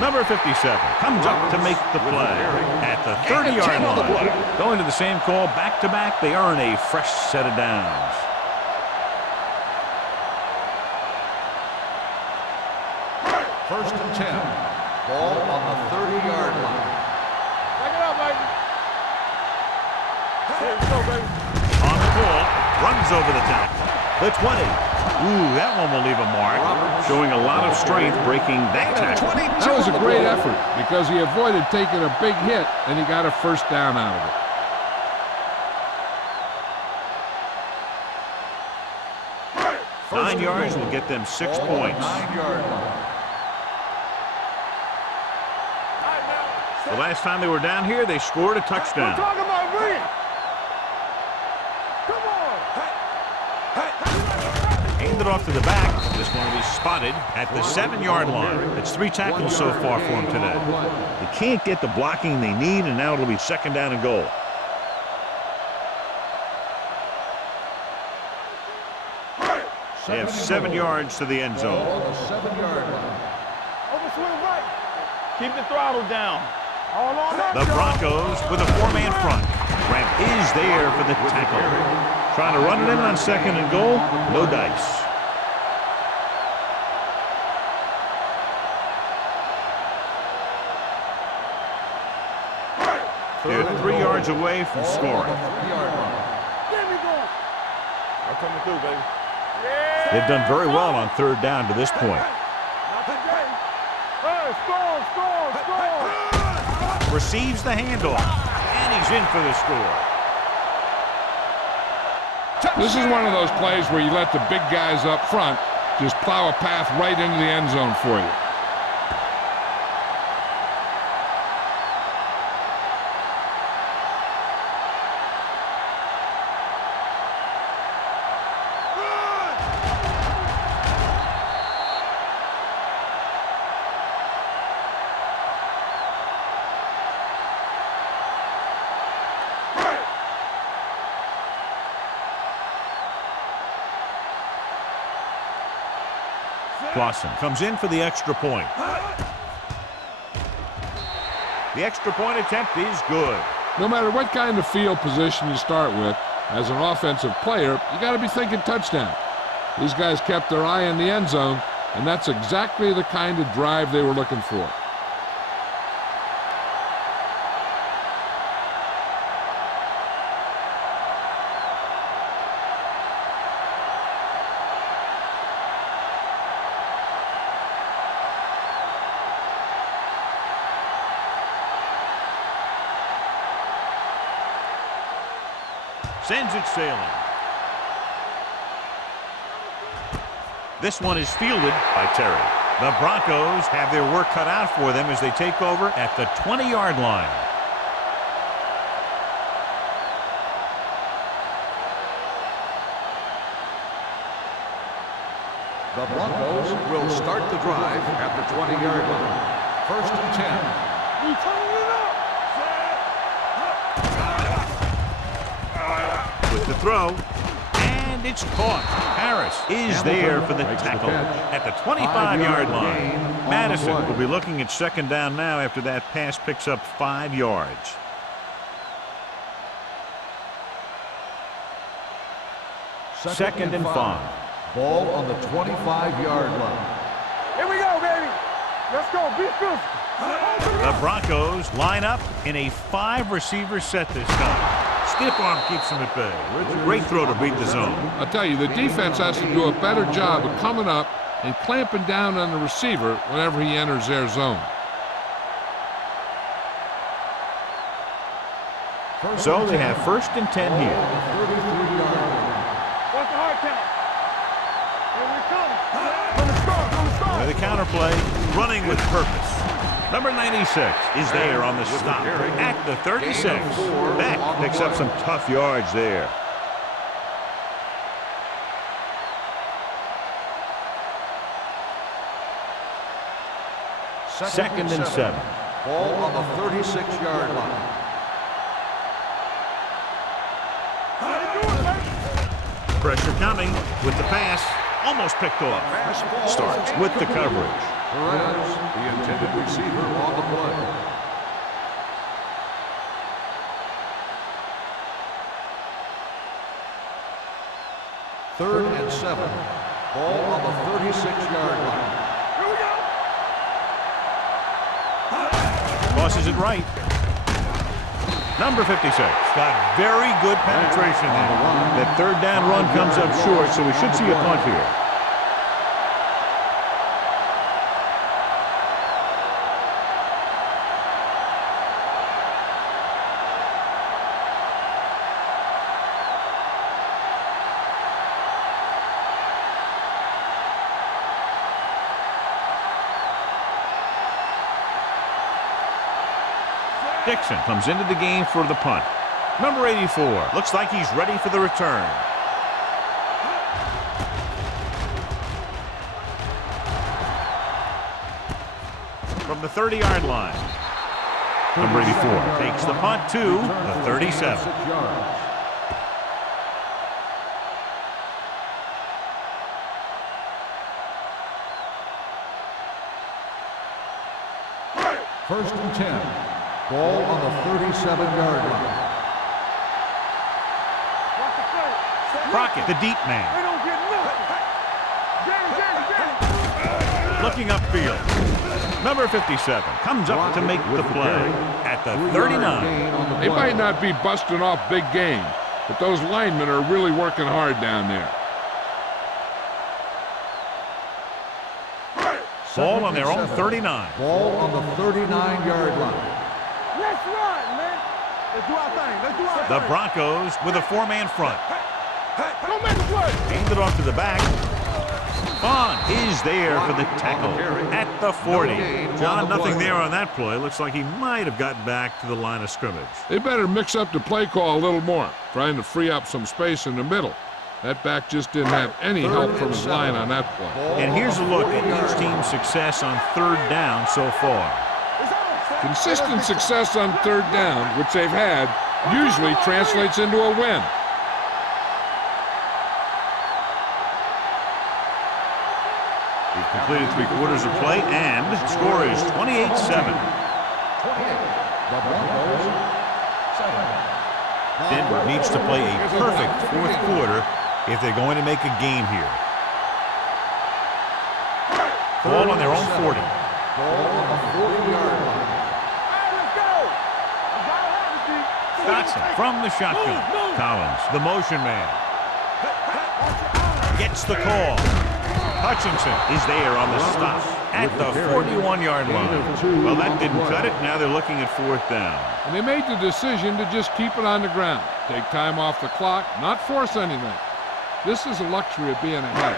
Number 57 comes up to make the play at the 30-yard line. Going to the same call back-to-back, they earn a fresh set of downs. First and 10. Ball on the 30-yard line. Bring it up, baby. Here we go, baby. On the pull, runs over the tackle. The 20. Ooh, that one will leave a mark. Showing a lot of strength breaking that tackle. That was a great effort because he avoided taking a big hit and he got a first down out of it. Nine yards will get them 6 points. 9-yard line. The last time they were down here, they scored a We're touchdown. talking about bring it. Come on. Handed off to the back. This one will be spotted at the 7-yard line. It's 3 tackles so far for him today. They can't get the blocking they need, and now it'll be 2nd down and goal. They have 7 yards to the end Ball zone. on the 7-yard line. Overswing right. Keep the throttle down. All on up, The y'all. Broncos with a 4-man front. Grant is there for the tackle. Trying to run it in on 2nd and goal. No dice. They're 3 yards away from Ball on scoring. the 3-yard line. Get me going. I'm coming through, baby. They've done very well on 3rd down to this point. Not today. Hey, score. Receives the handoff, and he's in for the score. This is one of those plays where you let the big guys up front just plow a path right into the end zone for you. Clausen comes in for the extra point. The extra point attempt is good. No matter what kind of field position you start with, as an offensive player, you got to be thinking touchdown. These guys kept their eye on the end zone, and that's exactly the kind of drive they were looking for. Sends it sailing. This one is fielded by Terry. The Broncos have their work cut out for them as they take over at the 20-yard line. The Broncos will start the drive at the 20-yard line. First and 10. We turning it up. With the throw, and it's caught. Harris is there for the tackle at the 25-yard line. Madison will be looking at 2nd down now after that pass picks up 5 yards. Second and 5. Ball on the 25-yard line. Here we go, baby. Let's go. Be physical. The Broncos line up in a 5-receiver set this time. Stiff arm keeps them at bay. Great throw to beat the zone. I'll tell you, the defense has to do a better job of coming up and clamping down on the receiver whenever he enters their zone. So they have 1st and 10 here. What's the hard count? Here we come. With the counter play, running with purpose. Number 96 is there on the stop at the 36. Beck picks up some tough yards there. Second and 7. Ball on the 36-yard line. Pressure coming with the pass. Almost picked off. Starts with the coverage. Perez, the intended receiver on the play. Third and 7. Ball on the 36-yard line. Here we go. Tosses it right. Number 56 got very good penetration there. That 3rd down run comes up short, so we should see a punt here. Dixon comes into the game for the punt. Number 84 looks like he's ready for the return. From the 30-yard line. Number 84 takes the punt to the 37. First and 10. Ball on the 37-yard line. Watch the play. Crockett, the deep They man, don't get nothing. Game. looking upfield. Number 57 comes up to make the play at the 39. They might not be busting off big game, but those linemen are really working hard down there. Ball on their own 39. Ball on the 39-yard line. Let's run, man. Let's do our thing. Let's do our thing. The Broncos with a 4-man front. Don't make a play. Hand it off to the back. Vaughn is there for the tackle at the 40. John, nothing there on that play. Looks like he might have gotten back to the line of scrimmage. They better mix up the play call a little more, trying to free up some space in the middle. That back just didn't have any help from his line on that play. And here's a look at each team's success on 3rd down so far. Consistent success on 3rd down, which they've had, usually translates into a win. We've completed 3/4 of play, and the score is 28-7. Denver needs to play a perfect 4th quarter if they're going to make a game here. Ball on their own 40. Ball on the 40-yard line. Dotson from the shotgun. Collins, the motion man, gets the call. Hutchinson is there on the stop at the 41-yard line. Well, that didn't cut it. Now they're looking at 4th down. And they made the decision to just keep it on the ground. Take time off the clock, not force anything. This is a luxury of being ahead.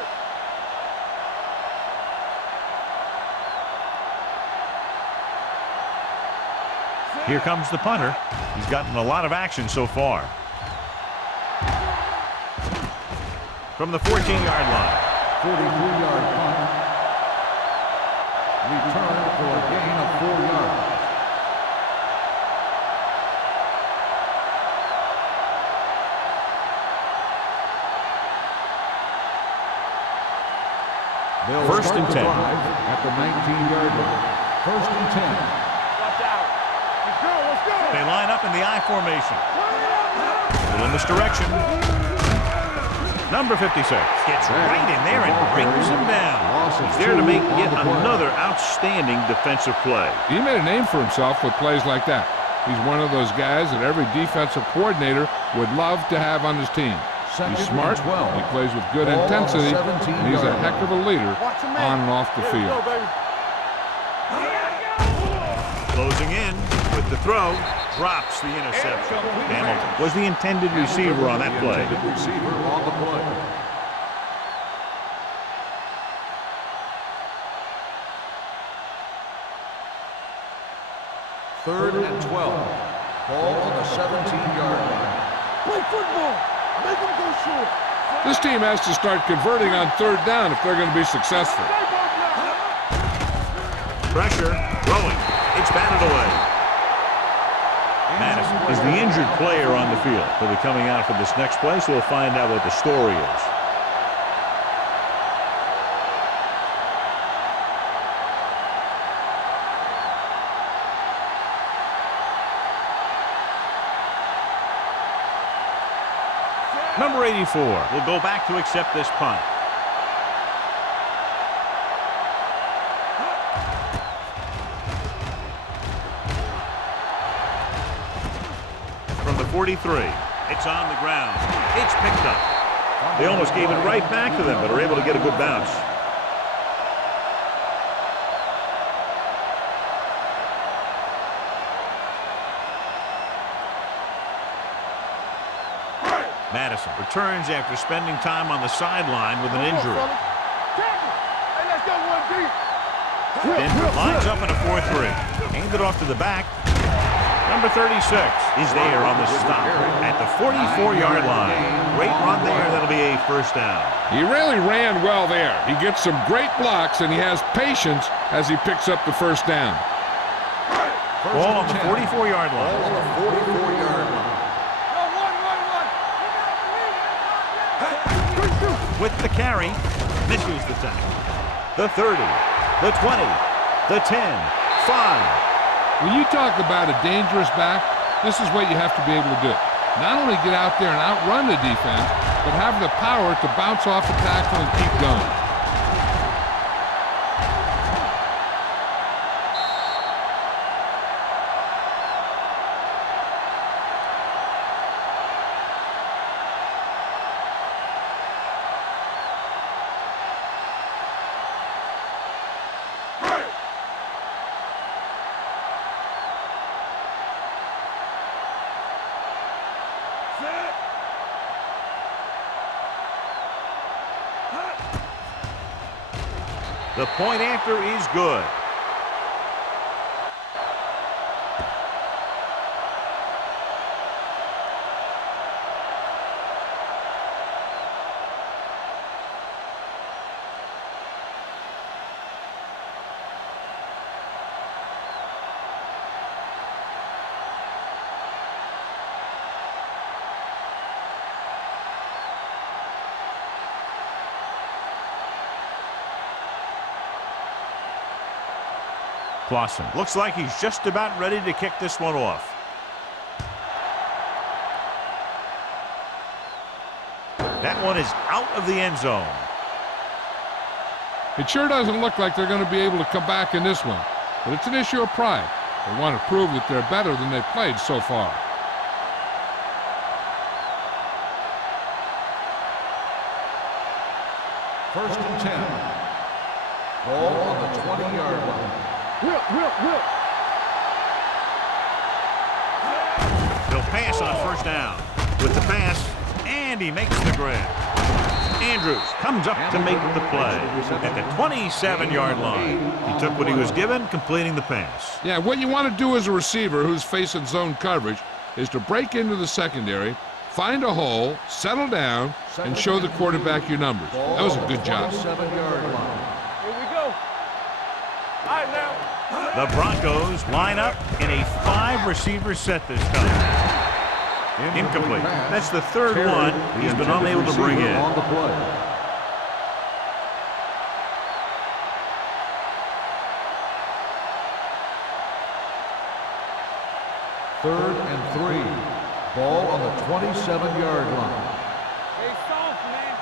Here comes the punter. He's gotten a lot of action so far. From the 14-yard line. 43-yard punt. Return for a gain of 4 yards. They'll 1st start and the 10. drive at the 19-yard line. 1st and 10. Watch out. Let's go. Let's go. They line up in the I formation. Still in this direction. Number 56 gets right in there and brings him down. He's there to make yet another outstanding defensive play. He made a name for himself with plays like that. He's one of those guys that every defensive coordinator would love to have on his team. Second He's smart, and 12. he plays with good Ball on the intensity, 17 and he's a yard heck of a leader Watch him, man. on and off the Here we field. go, baby. Closing in with the throw. Drops the interception. Hamilton was the intended receiver on that play. Intended receiver on the play. Third and 12. Ball on the 17-yard line. Play football. Make him go short. This team has to start converting on third down if they're going to be successful. Pressure. Throwing. It's batted away. Madison is the injured player on the field. He'll be coming out for this next play, so we'll find out what the story is. Number 84 will go back to accept this punt. From the 43, it's on the ground. It's picked up. They almost gave it right back to them, but are able to get a good bounce. Madison returns after spending time on the sideline with an injury. Hey, let's go one deep. Denver lines up in a 4-3. Aimed it off to the back. Number 36 is there on the stop at the 44-yard line. Great run there. That'll be a first down. He really ran well there. He gets some great blocks, and he has patience as he picks up the first down. Ball on the 44-yard line. Ball on the 44-yard line. With the carry, misses the tackle. The 30, the 20, the 10, 5. When you talk about a dangerous back, this is what you have to be able to do. Not only get out there and outrun the defense, but have the power to bounce off the tackle and keep going. The point after is good. Clausen looks like he's just about ready to kick this one off. That one is out of the end zone. It sure doesn't look like they're going to be able to come back in this one, but it's an issue of pride. They want to prove that they're better than they've played so far. First and 10. Ball on the 20-yard line. Whip. He'll pass on first down. With the pass, and he makes the grab. Andrews comes up to make the play at the 27-yard line. He took what he was given, completing the pass. Yeah, what you want to do as a receiver who's facing zone coverage is to break into the secondary, find a hole, settle down, and show the quarterback your numbers. That was a good job. 27-yard line. Here we go. All right, now. The Broncos line up in a 5-receiver set this time. Incomplete. That's the third one he's been unable to bring in. On the play. Third and 3. Ball on the 27-yard line. Hey, soft, man.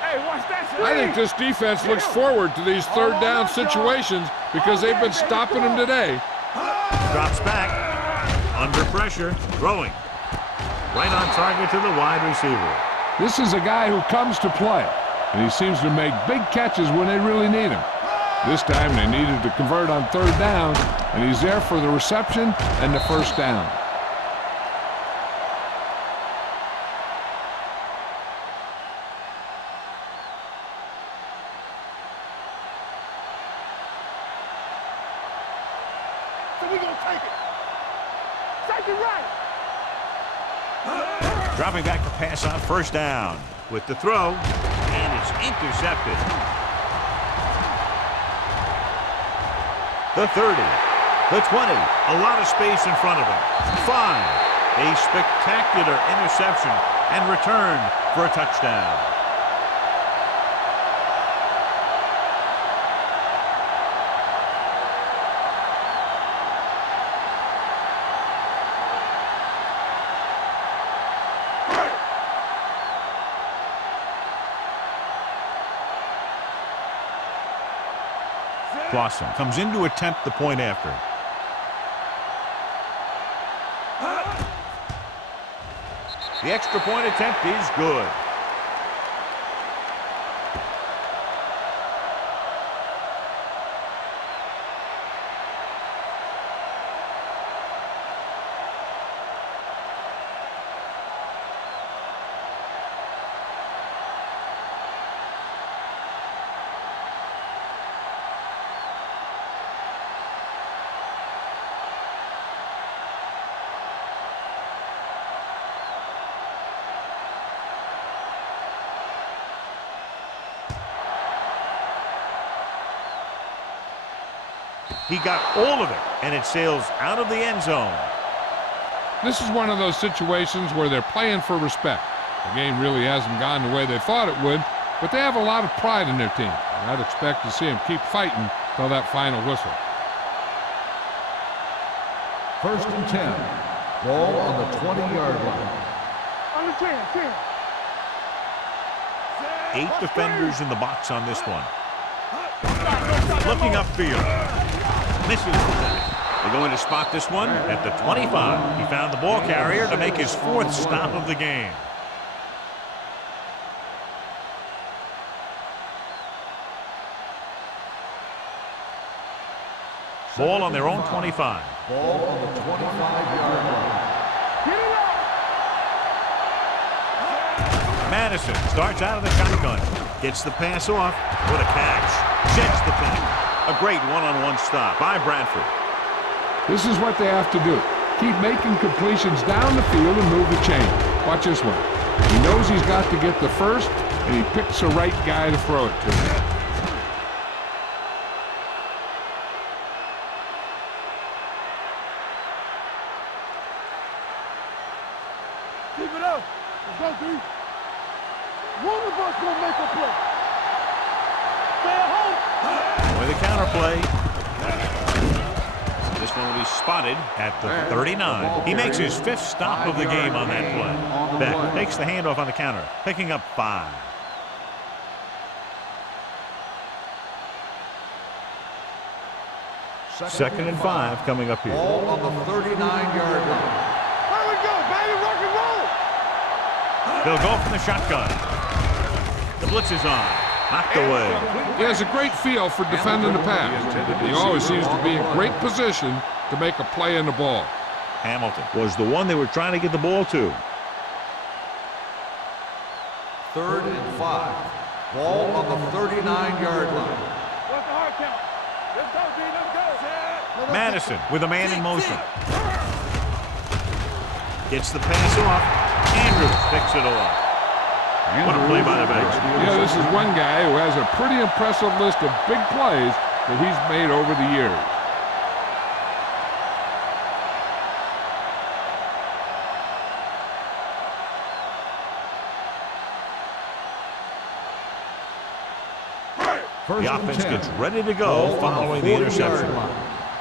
Hey, watch that. I think this defense looks forward to these third down situations because they've been stopping them today. Drops back. Under pressure. Throwing. Right on target to the wide receiver. This is a guy who comes to play, and he seems to make big catches when they really need him. This time they needed to convert on 3rd down, and he's there for the reception and the 1st down. So we gonna take it. Take it right. Dropping back to pass on 1st down. With the throw, and it's intercepted. The 30, the 20, a lot of space in front of him. 5, a spectacular interception and return for a touchdown. Clausen comes in to attempt the point after. The extra point attempt is good. He got all of it, and it sails out of the end zone. This is one of those situations where they're playing for respect. The game really hasn't gone the way they thought it would, but they have a lot of pride in their team. And I'd expect to see them keep fighting till that final whistle. 1st and 10. Ball on the 20-yard line. On the 10. 8 defenders in the box on this one. Looking upfield. Misses. They're going to spot this one at the 25. He found the ball carrier to make his 4th stop of the game. Ball on their own 25. Ball on the 25-yard line. Get it up. Madison starts out of the shotgun. Gets the pass off. What a catch. Jets the tackle. A great one-on-one stop by Bradford. This is what they have to do. Keep making completions down the field and move the chain. Watch this one. He knows he's got to get the first, and he picks the right guy to throw it to. Keep it up. Let's go, D. One of us gonna make a play. Stay at home. With a counterplay. This one will be spotted at the 39. He makes his 5th stop of the game on that play. Beck takes the handoff on the counter, picking up 5. Second and 5 coming up here. Ball on the 39-yard line. There we go, baby. Rock and roll. They'll go from the shotgun. The blitz is on. Knocked away. He has a great feel for defending the pass. He always seems to be in great position to make a play in the ball. Hamilton was the one they were trying to get the ball to. 3rd and 5. Ball on the 39-yard line. What's the hard count? Let's go, D. Let's go. Madison with a man in motion. Gets the pass off. Andrews picks it off. What a play by the Bears. Yeah, this is one guy who has a pretty impressive list of big plays that he's made over the years. The offense gets ready to go following the interception.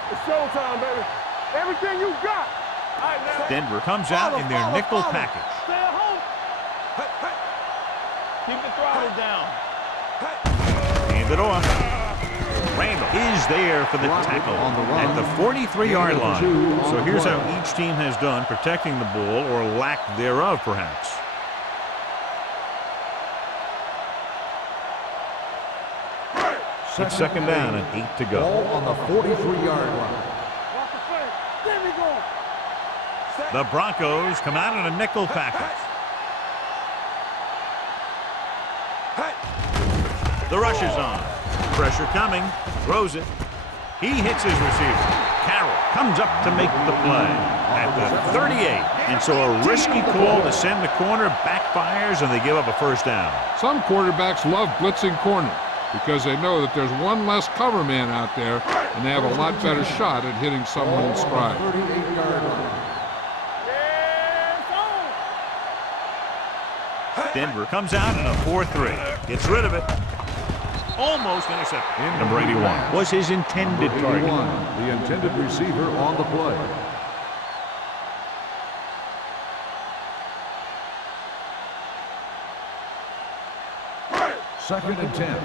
It's showtime, baby. Everything you got. All right, now. Denver comes out in their nickel package. Stay at home. Keep the throttle down. Hand it off. Randall is there for the tackle at the 43-yard line. So here's how each team has done protecting the ball, or lack thereof, perhaps. It's second down and 8 to go. Ball on the 43-yard line. Watch the play. There we go. The Broncos come out in a nickel package. The rush is on. Pressure coming. Throws it. He hits his receiver. Carroll comes up to make the play at the 38. And so a risky call to send the corner backfires, and they give up a first down. Some quarterbacks love blitzing corner because they know that there's one less cover man out there, and they have a lot better shot at hitting someone in stride. 38-yard line. Denver comes out in a 4-3. Gets rid of it. Almost intercepted. Number 81 was his intended target. The intended receiver on the play. Second and 10.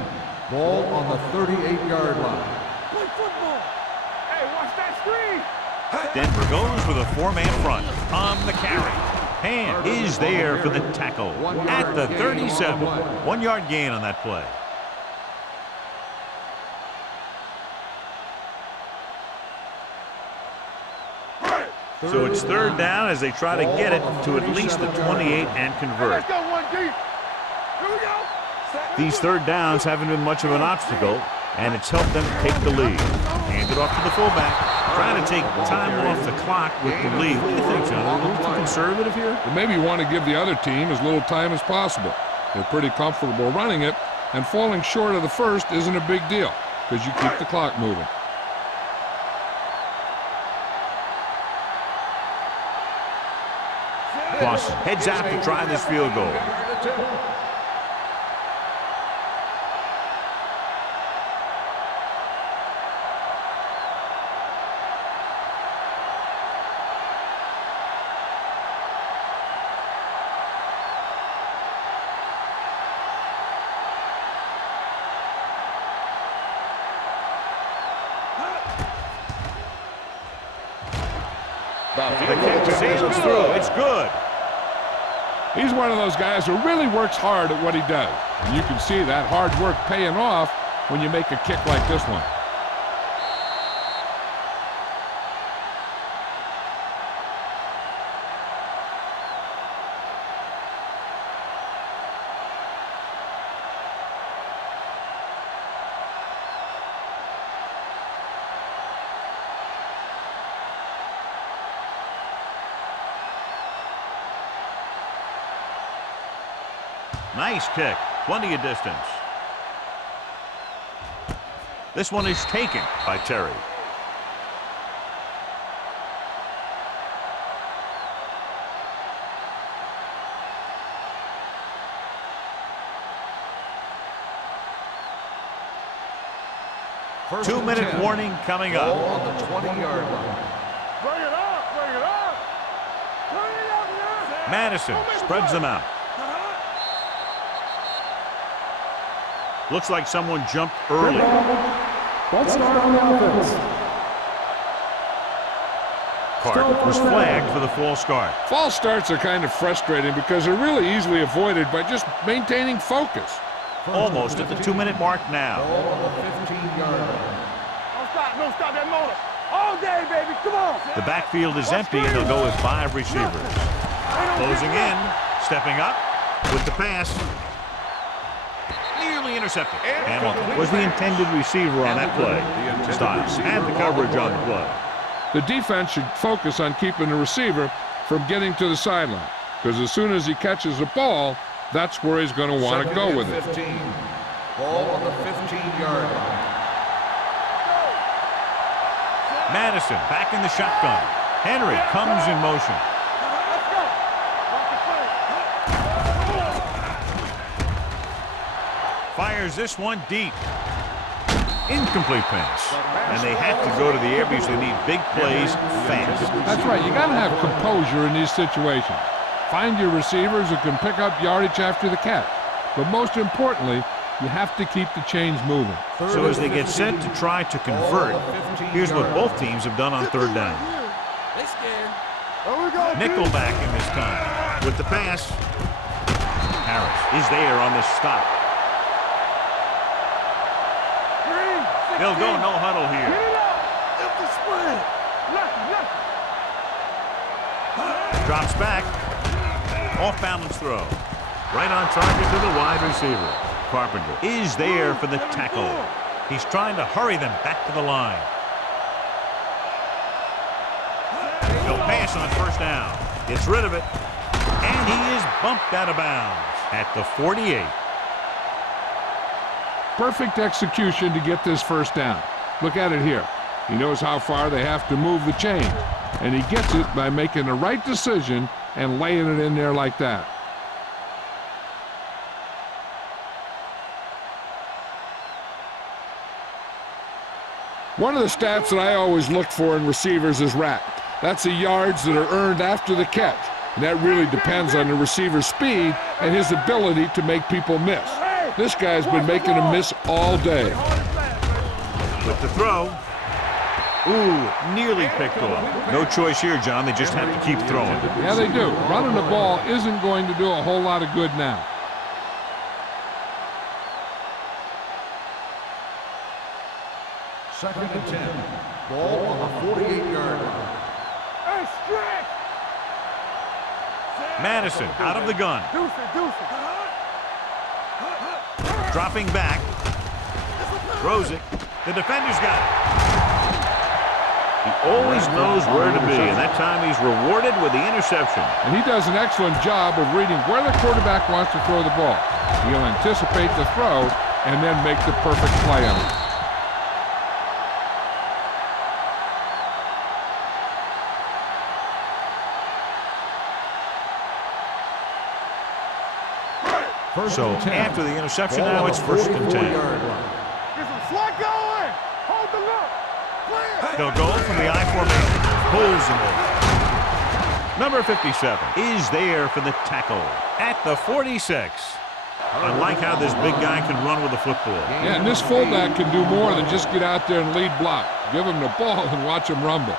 Ball on the 38-yard line. Play football. Hey, watch that screen. Denver goes with a four-man front on the carry. Hand is there for the tackle at the 37. 1-yard gain on that play. So it's third down as they try to get it to at least the 28 and convert. Let's go, 1 deep. Here we go. These third downs haven't been much of an obstacle, and it's helped them take the lead. Hand it off to the fullback. Trying to take time off the clock with the lead. What do you think, John? A little too conservative here? But maybe you want to give the other team as little time as possible. They're pretty comfortable running it, and falling short of the first isn't a big deal because you keep the clock moving. Boston heads out to try this field goal. The kick sails through. It's good. He's one of those guys who really works hard at what he does. And you can see that hard work paying off when you make a kick like this one. Nice kick. Plenty of distance. This one is taken by Terry. First 2-minute 10. warning coming Ball up. on the 20-yard line. Bring it up. Bring it up. Bring it up, man. Madison spreads them out. Looks like someone jumped early. Let's start on the offense. Card was flagged for the false start. False starts are kind of frustrating because they're really easily avoided by just maintaining focus. Almost at the 2-minute mark now. Ball on the 15-yard line. Don't stop that motor. All day, baby. Come on. The backfield is empty, and they'll go with 5 receivers. Closing in, stepping up with the pass. Nearly intercepted. Hamilton was the intended receiver on that play. Styles had the coverage on the play. The defense should focus on keeping the receiver from getting to the sideline, because as soon as he catches the ball, that's where he's going to want to go with it. 15. Ball on the 15-yard line. Madison back in the shotgun. Henry comes in motion. Let's go. Watch the play. Fires this one deep. Incomplete pass. And they have to go to the air because they need big plays fast. That's right. You got to have composure in these situations. Find your receivers who can pick up yardage after the catch. But most importantly, you have to keep the chains moving. So as they get set to try to convert, here's what both teams have done on third down. They scared. There we go. Nickelback in this time. With the pass, Harris is there on this stop. They'll go no huddle Get here. it out. Empty spread. Left. Drops back. Off balance throw. Right on target to the wide receiver. Carpenter is there for the tackle. He's trying to hurry them back to the line. He'll pass on first down. Gets rid of it. And he is bumped out of bounds at the 48. Perfect execution to get this first down. Look at it here. He knows how far they have to move the chain, and he gets it by making the right decision and laying it in there like that. One of the stats that I always look for in receivers is RAC. That's the yards that are earned after the catch. And that really depends on the receiver's speed and his ability to make people miss. This guy's been making them miss all day. With the throw. Ooh, nearly picked off. No choice here, John. They just have to keep throwing. Yeah, they do. Running the ball isn't going to do a whole lot of good now. Second and 10. Ball on the 48-yard line. Hey, stretch. Madison out of the gun. Deuce it. Dropping back. Throws it. The defender's got it. He always knows where to be, and that time he's rewarded with the interception. And he does an excellent job of reading where the quarterback wants to throw the ball. He'll anticipate the throw and then make the perfect play on it. So after the interception, now it's first and 10. Get some slot going. Hold the look. Clear. They'll go from the I formation. Pulls him over. Number 57 is there for the tackle at the 46. I like how this big guy can run with the football. Yeah, and this fullback can do more than just get out there and lead block. Give him the ball and watch him rumble.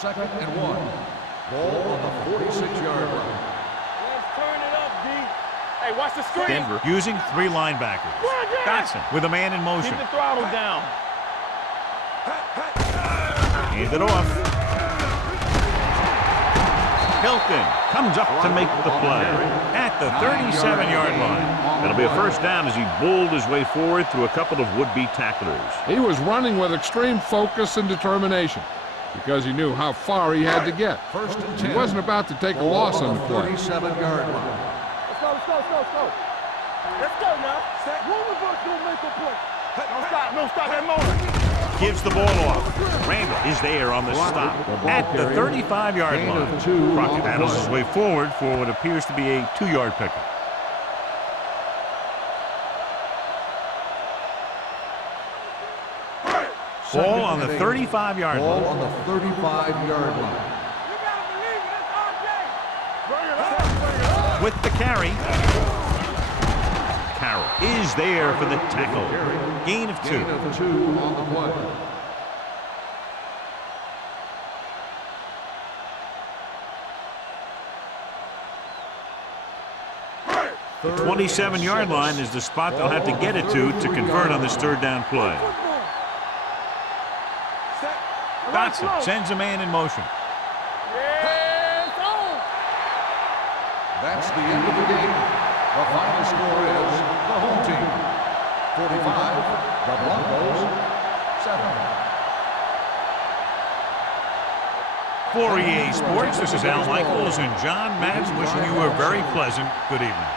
Second and 1. Ball on the 46-yard line. Let's turn it up, D. Hey, watch the screen. Denver using 3 linebackers. Dotson with a man in motion. Keep the throttle down. Hand it off. Hilton comes up to make the play at the 37-yard line. That'll be a first down as he bowled his way forward through a couple of would-be tacklers. He was running with extreme focus and determination because he knew how far he had to get. First and 10. He wasn't about to take a loss on the play. 37-yard line. Let's go. Let's go now. One of us gonna make a play. Don't stop that motor. Gives the ball off. Randall is there on the stop at the 35-yard line. Crockett battles his way forward for what appears to be a 2-yard pickup. Ball on the 35-yard Ball line. on the 35-yard line. You gotta believe it. That's RJ. Bring it up. With the carry. Carroll is there for the tackle. Gain of 2. Gain of 2 on the play. 27-yard line is the spot they'll have to get it to convert on this third down play. Dotson sends a man in motion. That's the end of the game. The final score is the home team 45, the Broncos 7. For EA Sports, this is Al Michaels and John Madden wishing you a very pleasant good evening.